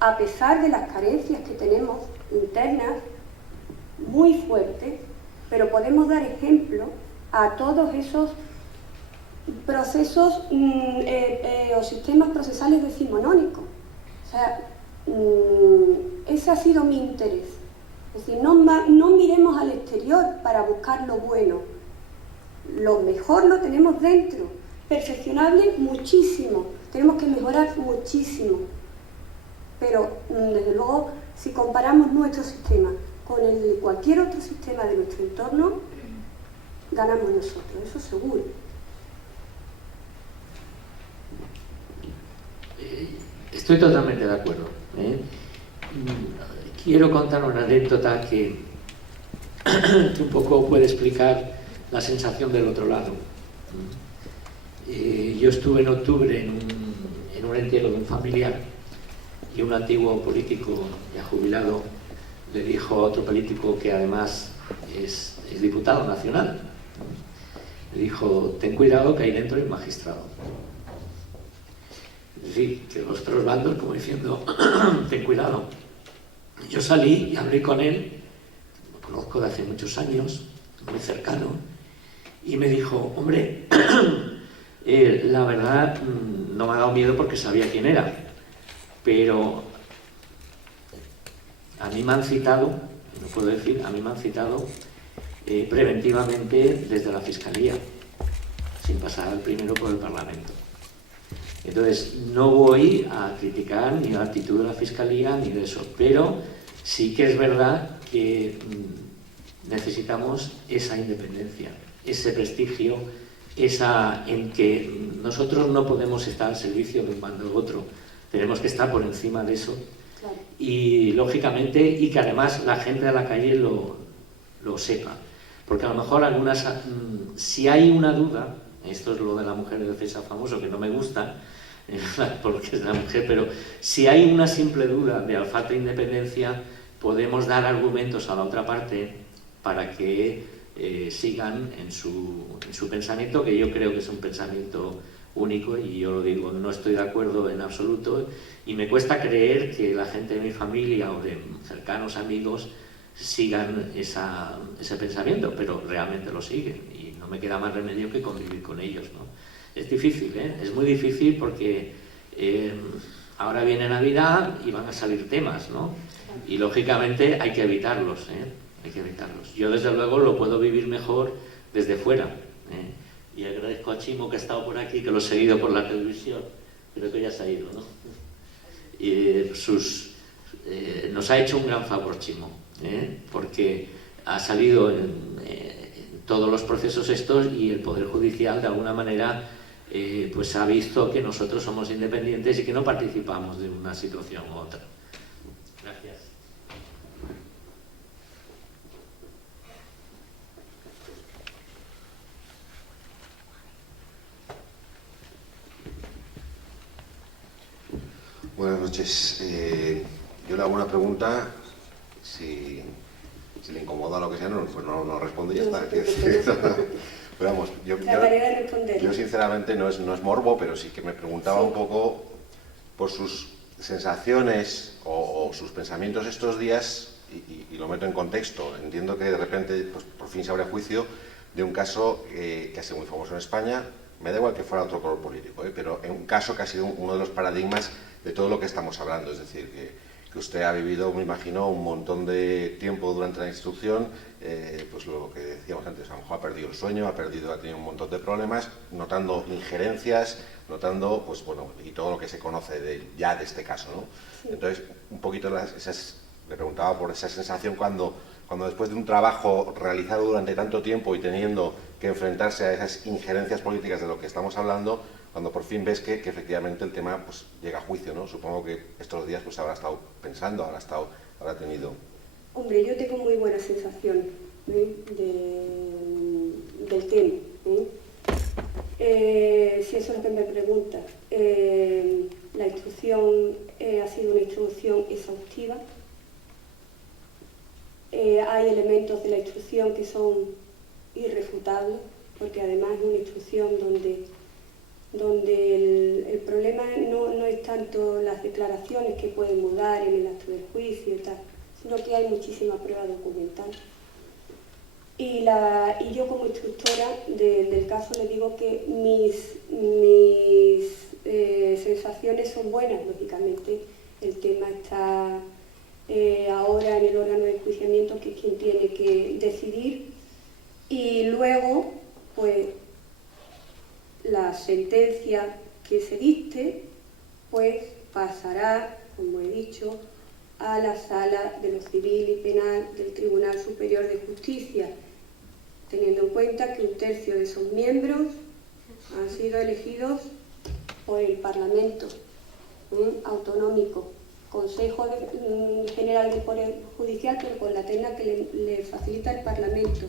a pesar de las carencias que tenemos internas muy fuertes, pero podemos dar ejemplo a todos esos procesos o sistemas procesales decimonónicos. O sea, ese ha sido mi interés. Es decir, no miremos al exterior para buscar lo bueno. Lo mejor lo tenemos dentro, perfeccionable muchísimo, tenemos que mejorar muchísimo. Pero, desde luego, si comparamos nuestro sistema con el de cualquier otro sistema de nuestro entorno, ganamos nosotros, eso seguro. Estoy totalmente de acuerdo. Quiero contar una anécdota que un poco puede explicar la sensación del otro lado. Yo estuve en octubre en un entierro de un familiar, y un antiguo político ya jubilado le dijo a otro político que además es diputado nacional, le dijo: ten cuidado que ahí dentro hay un magistrado. Es decir, que los otros bandos como diciendo ten cuidado. Yo salí y hablé con él, lo conozco de hace muchos años, muy cercano, y me dijo: hombre, la verdad no me ha dado miedo porque sabía quién era, pero a mí me han citado, no puedo decir, a mí me han citado preventivamente desde la Fiscalía, sin pasar primero por el Parlamento. Entonces, no voy a criticar ni la actitud de la Fiscalía ni de eso, pero sí que es verdad que necesitamos esa independencia, ese prestigio, en que nosotros no podemos estar al servicio de un bando u otro, tenemos que estar por encima de eso. Claro. Y lógicamente, y que además la gente de la calle lo sepa, porque a lo mejor algunas, si hay una duda, esto es lo de la mujer de defensa famoso que no me gusta porque es la mujer, pero si hay una simple duda de la falta de independencia, podemos dar argumentos a la otra parte para que sigan en su pensamiento, que yo creo que es un pensamiento único, y yo lo digo, no estoy de acuerdo en absoluto, y me cuesta creer que la gente de mi familia o de cercanos amigos sigan ese pensamiento, pero realmente lo siguen y no me queda más remedio que convivir con ellos, ¿no? Es difícil, es muy difícil porque ahora viene Navidad y van a salir temas, ¿no? Y lógicamente hay que evitarlos, hay que evitarlos. Yo desde luego lo puedo vivir mejor desde fuera, y agradezco a Chimo, que ha estado por aquí, que lo he seguido por la televisión, creo que ya se ha ido, ¿no? Y nos ha hecho un gran favor Chimo, porque ha salido en todos los procesos estos, y el Poder Judicial de alguna manera pues ha visto que nosotros somos independientes y que no participamos de una situación u otra. Gracias. Buenas noches. Yo le hago una pregunta, si le incomoda lo que sea, pues no responde y ya está. Pero vamos, yo sinceramente no es morbo, pero sí que me preguntaba un poco por sus sensaciones o sus pensamientos estos días y lo meto en contexto. Entiendo que de repente pues, por fin se abre juicio de un caso que ha sido muy famoso en España. Me da igual que fuera otro color político, pero en un caso que ha sido uno de los paradigmas de todo lo que estamos hablando. Es decir, que usted ha vivido, me imagino, un montón de tiempo durante la instrucción, pues lo que decíamos antes, a lo mejor ha perdido el sueño, ha tenido un montón de problemas, notando injerencias, notando, pues bueno, y todo lo que se conoce ya de este caso, ¿no? Sí. Entonces, un poquito me preguntaba por esa sensación cuando después de un trabajo realizado durante tanto tiempo y teniendo que enfrentarse a esas injerencias políticas de lo que estamos hablando, cuando por fin ves que efectivamente el tema pues, llega a juicio, ¿no? Supongo que estos días pues habrá estado pensando, habrá tenido... Hombre, yo tengo muy buena sensación del tema. Si eso es lo que me preguntas, la instrucción ha sido una instrucción exhaustiva. Hay elementos de la instrucción que son irrefutables, porque además es una instrucción donde el problema no es tanto las declaraciones que pueden mudar en el acto del juicio y tal, sino que hay muchísima prueba documental. Y yo como instructora del caso le digo que mis sensaciones son buenas, lógicamente. El tema está ahora en el órgano de enjuiciamiento, que es quien tiene que decidir, y luego pues la sentencia que se dicte pues pasará, como he dicho, a la sala de lo civil y penal del Tribunal Superior de Justicia, teniendo en cuenta que 1/3 de sus miembros han sido elegidos por el Parlamento autonómico, Consejo General del Poder Judicial, pero con la terna que le facilita el Parlamento.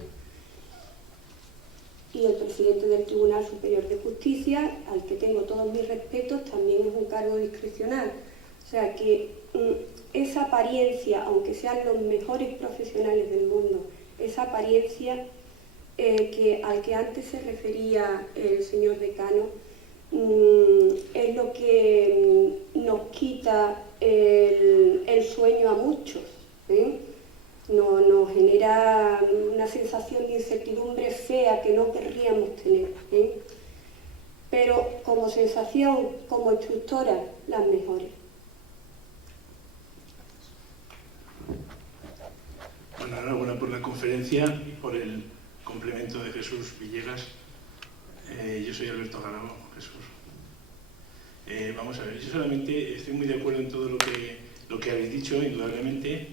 Y el presidente del Tribunal Superior de Justicia, al que tengo todos mis respetos, también es un cargo discrecional. O sea que esa apariencia, aunque sean los mejores profesionales del mundo, esa apariencia al que antes se refería el señor decano, es lo que nos quita el sueño a muchos, nos genera una sensación de incertidumbre fea que no querríamos tener, pero como sensación, como instructora, las mejores. Bueno, enhorabuena por la conferencia y por el complemento de Jesús Villegas. Yo soy Alberto Garabo, Jesús. Vamos a ver, yo solamente estoy muy de acuerdo en todo lo que habéis dicho, indudablemente,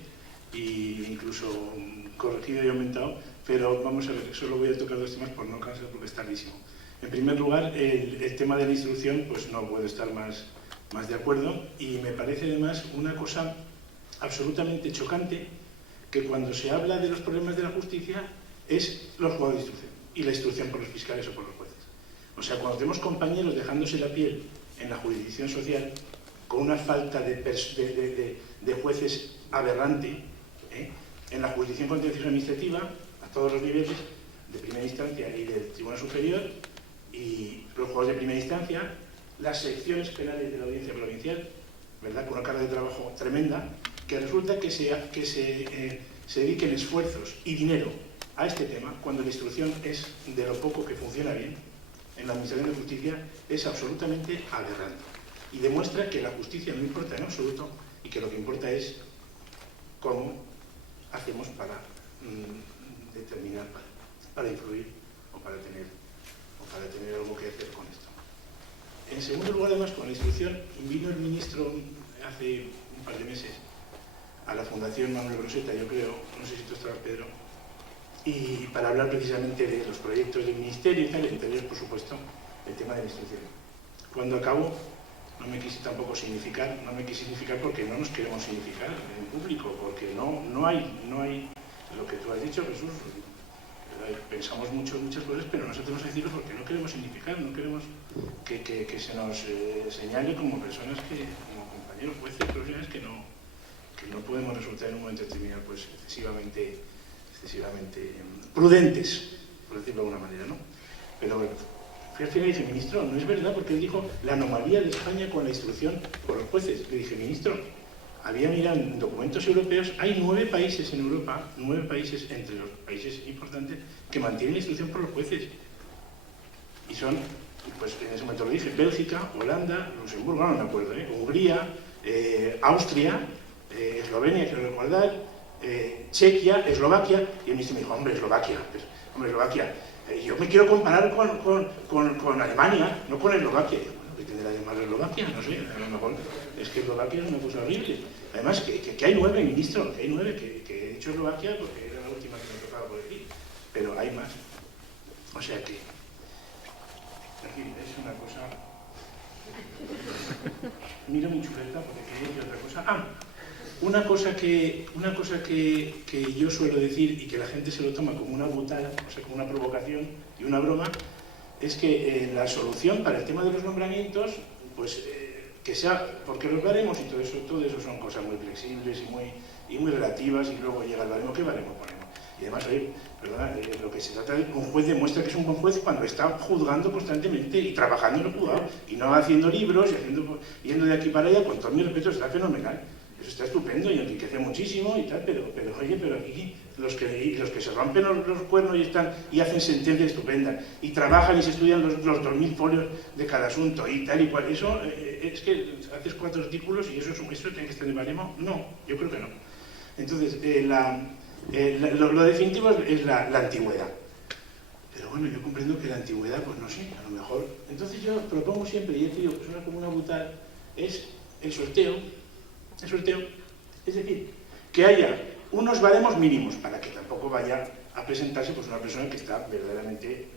e incluso corregido y aumentado, pero vamos a ver, solo voy a tocar 2 temas por no cansar porque es tardísimo. En primer lugar, el tema de la instrucción, pues no puedo estar más de acuerdo, y me parece además una cosa absolutamente chocante que cuando se habla de los problemas de la justicia es los juzgados de instrucción y la instrucción por los fiscales o por los jueces. O sea, cuando tenemos compañeros dejándose la piel en la jurisdicción social con una falta de jueces aberrante, en la jurisdicción contencioso administrativa, a todos los niveles, de primera instancia y del Tribunal Superior, y los juzgados de primera instancia, las secciones penales de la Audiencia Provincial, ¿verdad?, con una carga de trabajo tremenda, que resulta que se dediquen esfuerzos y dinero a este tema, cuando la instrucción es de lo poco que funciona bien en la Administración de Justicia, es absolutamente aberrante. Y demuestra que la justicia no importa en absoluto y que lo que importa es cómo hacemos para determinar, para influir o para tener algo que hacer con esto. En segundo lugar, además, con la instrucción, vino el ministro hace un par de meses a la Fundación Manuel Broseta, yo creo, no sé si tú estabas, Pedro, y para hablar precisamente de los proyectos del Ministerio y tal, entre ellos, por supuesto, el tema de la instrucción. Cuando acabó, no me quise tampoco significar porque no nos queremos significar en público, porque no hay lo que tú has dicho, Jesús. Pensamos muchas cosas, pero no sabemos decirlo porque no queremos significar, no queremos que se nos señale como personas como compañeros jueces, profesionales que no podemos resultar en un momento determinado pues excesivamente prudentes, por decirlo de alguna manera, ¿no? Pero bueno, fui al final y dije, ministro, no es verdad, porque él dijo la anomalía de España con la instrucción por los jueces. Le dije, ministro, había mirado en documentos europeos, hay 9 países en Europa, 9 países entre los países importantes, que mantienen la instrucción por los jueces. Y son, pues en ese momento lo dije, Bélgica, Holanda, Luxemburgo, no me acuerdo, Hungría, Austria, Eslovenia, quiero recordar, Chequia, Eslovaquia, y el ministro me dijo, hombre, Eslovaquia, yo me quiero comparar con Alemania, no con Eslovaquia. ¿Qué tendrá de malo Eslovaquia? No sé, a lo mejor es que Eslovaquia es una cosa horrible. Además, que hay 9, ministro, que hay 9, que he dicho Eslovaquia porque era la última que me tocaba por decir, pero hay más. O sea que, aquí es una cosa... Miro mi chuleta porque quería decir otra cosa. Una cosa que yo suelo decir y que la gente se lo toma como una butada, o sea, como una provocación y una broma, es que la solución para el tema de los nombramientos, pues que sea, porque los baremos y todo eso son cosas muy flexibles y muy relativas, y luego llega el baremo, ¿qué baremo ponemos? Y además, perdona, lo que se trata de un juez demuestra que es un buen juez cuando está juzgando constantemente y trabajando en el juzgado, y no haciendo libros y yendo de aquí para allá, con todo mi respeto, está fenomenal. Eso está estupendo y enriquece muchísimo y tal, pero aquí los que se rompen los cuernos y hacen sentencias estupendas y trabajan y se estudian los 2000 folios de cada asunto y tal y cual, eso es que haces 4 artículos y eso tiene que estar en el baremo. No, yo creo que no. Entonces, lo definitivo es la antigüedad. Pero bueno, yo comprendo que la antigüedad, pues no sé, a lo mejor... Entonces yo propongo siempre, y te digo que suena como una butada, es el sorteo. El sorteo, es decir, que haya unos baremos mínimos para que tampoco vaya a presentarse pues, una persona que está verdaderamente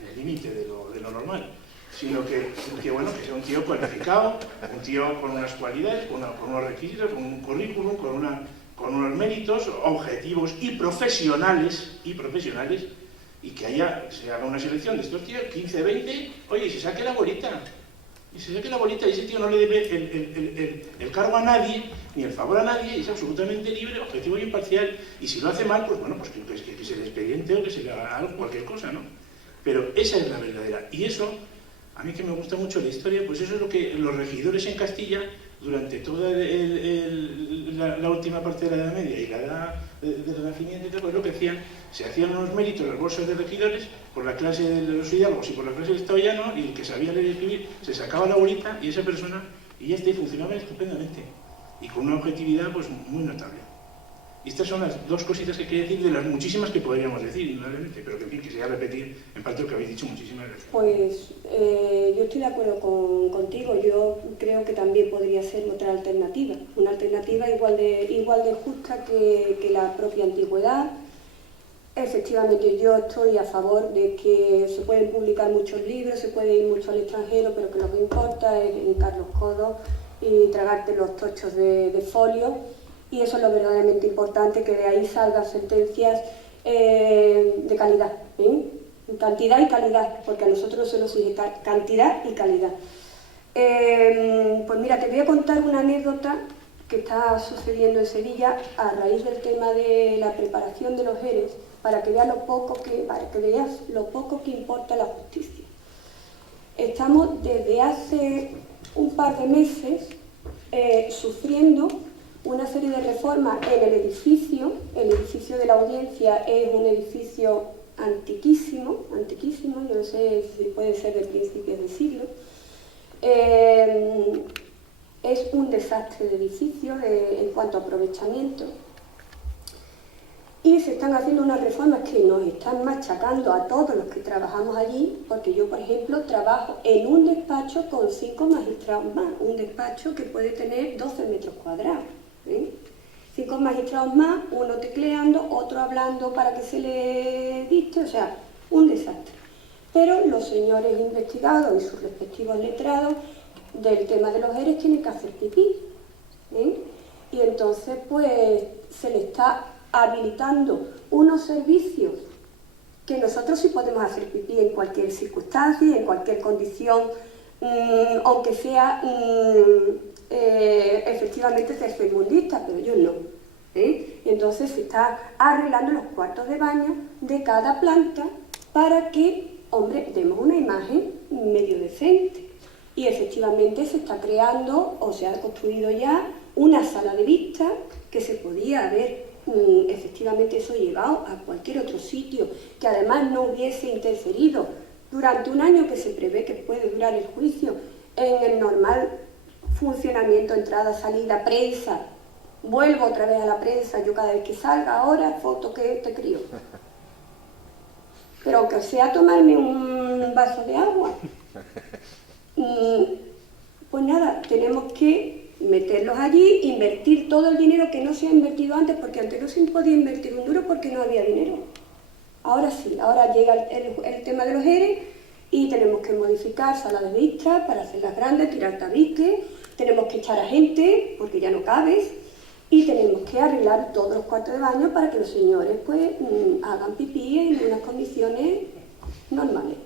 en el límite de lo normal, sino que sea un tío cualificado, un tío con unas cualidades, con unos requisitos, con un currículum, con unos méritos objetivos y profesionales, y que se haga una selección de estos tíos, 15, 20, oye, y se saque la bolita. Y ese tío no le debe el cargo a nadie, ni el favor a nadie, es absolutamente libre, objetivo y imparcial. Y si lo hace mal, pues bueno, pues que se le expediente o que se le haga cualquier cosa, ¿no? Pero esa es la verdadera. Y eso, a mí que me gusta mucho la historia, pues eso es lo que los regidores en Castilla, durante toda la última parte de la Edad Media y la Edad del Renacimiento, pues lo que hacían, se hacían unos méritos, las bolsas de regidores, por la clase de los hidalgos y por la clase del Estado llano, y el que sabía leer y escribir se sacaba la bolita y esa persona, y ya está, y funcionaba estupendamente, y con una objetividad pues muy notable. Y estas son las 2 cositas que quería decir de las muchísimas que podríamos decir, indudablemente, pero que en fin, quisiera repetir en parte lo que habéis dicho. Muchísimas gracias. Pues yo estoy de acuerdo contigo. Yo creo que también podría ser otra alternativa, una alternativa igual de justa que la propia antigüedad. Efectivamente, yo estoy a favor de que se pueden publicar muchos libros, se puede ir mucho al extranjero, pero que lo que importa es hincar los codos y tragarte los tochos de folio. Y eso es lo verdaderamente importante, que de ahí salgan sentencias de calidad, cantidad y calidad, porque a nosotros se nos exige cantidad y calidad. Pues mira, te voy a contar una anécdota que está sucediendo en Sevilla a raíz del tema de la preparación de los ERES, para que veas lo poco que importa la justicia. Estamos desde hace un par de meses sufriendo una serie de reformas en el edificio. El edificio de la Audiencia es un edificio antiquísimo, yo no sé si puede ser de principios de siglo. Es un desastre de edificio en cuanto a aprovechamiento. Y se están haciendo unas reformas que nos están machacando a todos los que trabajamos allí, porque yo, por ejemplo, trabajo en un despacho con 5 magistrados más, un despacho que puede tener 12 metros cuadrados. 5 magistrados más, uno tecleando, otro hablando para que se le dicte, o sea, un desastre. Pero los señores investigados y sus respectivos letrados del tema de los ERES tienen que hacer pipí. Y entonces, pues, se le está habilitando unos servicios que nosotros sí podemos hacer pipí en cualquier circunstancia, en cualquier condición, aunque sea efectivamente tercermundista, pero ellos no. Y entonces se está arreglando los cuartos de baño de cada planta para que, hombre, demos una imagen medio decente. Y efectivamente se está creando, o se ha construido ya, una sala de vista que se podía haber efectivamente eso llevado a cualquier otro sitio, que además no hubiese interferido durante un año que se prevé que puede durar el juicio en el normal funcionamiento, entrada, salida, prensa. Vuelvo otra vez a la prensa, yo cada vez que salga ahora, foto que te crío. Pero aunque sea tomarme un vaso de agua, pues nada, tenemos que meterlos allí, invertir todo el dinero que no se ha invertido antes, porque antes no se podía invertir un duro porque no había dinero. Ahora sí, ahora llega el tema de los ERE y tenemos que modificar salas de vista para hacerlas grandes, tirar tabiques, tenemos que echar a gente porque ya no cabes y tenemos que arreglar todos los cuartos de baño para que los señores pues hagan pipí en unas condiciones normales.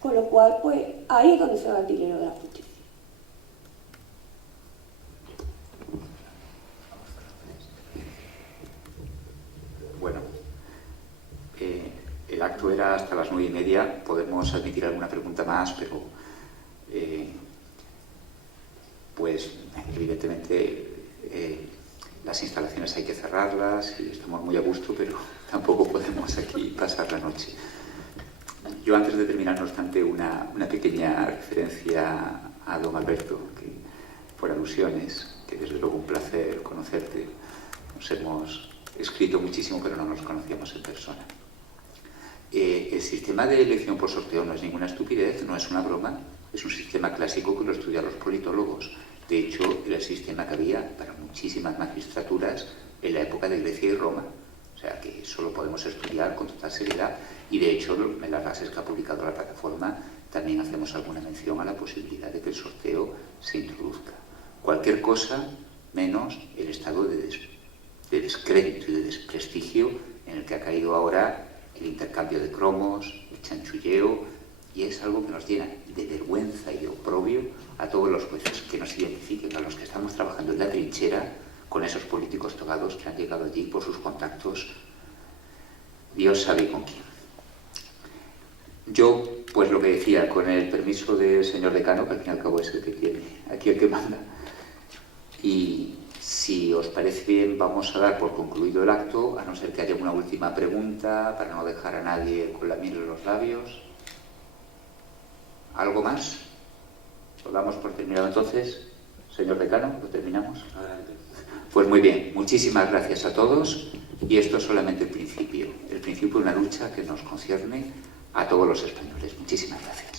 Con lo cual, pues ahí es donde se va el dinero de la justicia. Bueno, el acto era hasta las 9:30. Podemos admitir alguna pregunta más, pero pues evidentemente las instalaciones hay que cerrarlas y estamos muy a gusto, pero tampoco podemos aquí pasar la noche. Yo antes de terminar, no obstante, una pequeña referencia a don Alberto, que por alusiones, que desde luego un placer conocerte. Nos hemos escrito muchísimo, pero no nos conocíamos en persona. El sistema de elección por sorteo no es ninguna estupidez, no es una broma, es un sistema clásico que lo estudian los politólogos. De hecho, era el sistema que había para muchísimas magistraturas en la época de Grecia y Roma. O sea que eso lo podemos estudiar con total seriedad y de hecho en las bases que ha publicado la plataforma también hacemos alguna mención a la posibilidad de que el sorteo se introduzca. Cualquier cosa menos el estado de descrédito y de desprestigio en el que ha caído ahora el intercambio de cromos, el chanchulleo, y es algo que nos llena de vergüenza y de oprobio a todos los jueces que nos identifiquen, a los que estamos trabajando en la trinchera con esos políticos togados que han llegado allí por sus contactos, Dios sabe con quién. Yo, pues lo que decía, con el permiso del señor decano, que al fin y al cabo es el que tiene, aquí el que manda, y si os parece bien, vamos a dar por concluido el acto, a no ser que haya una última pregunta, para no dejar a nadie con la miel en los labios. ¿Algo más? ¿Lo damos por terminado entonces? Señor decano, ¿lo terminamos? Adelante. Pues muy bien, muchísimas gracias a todos y esto es solamente el principio de una lucha que nos concierne a todos los españoles. Muchísimas gracias.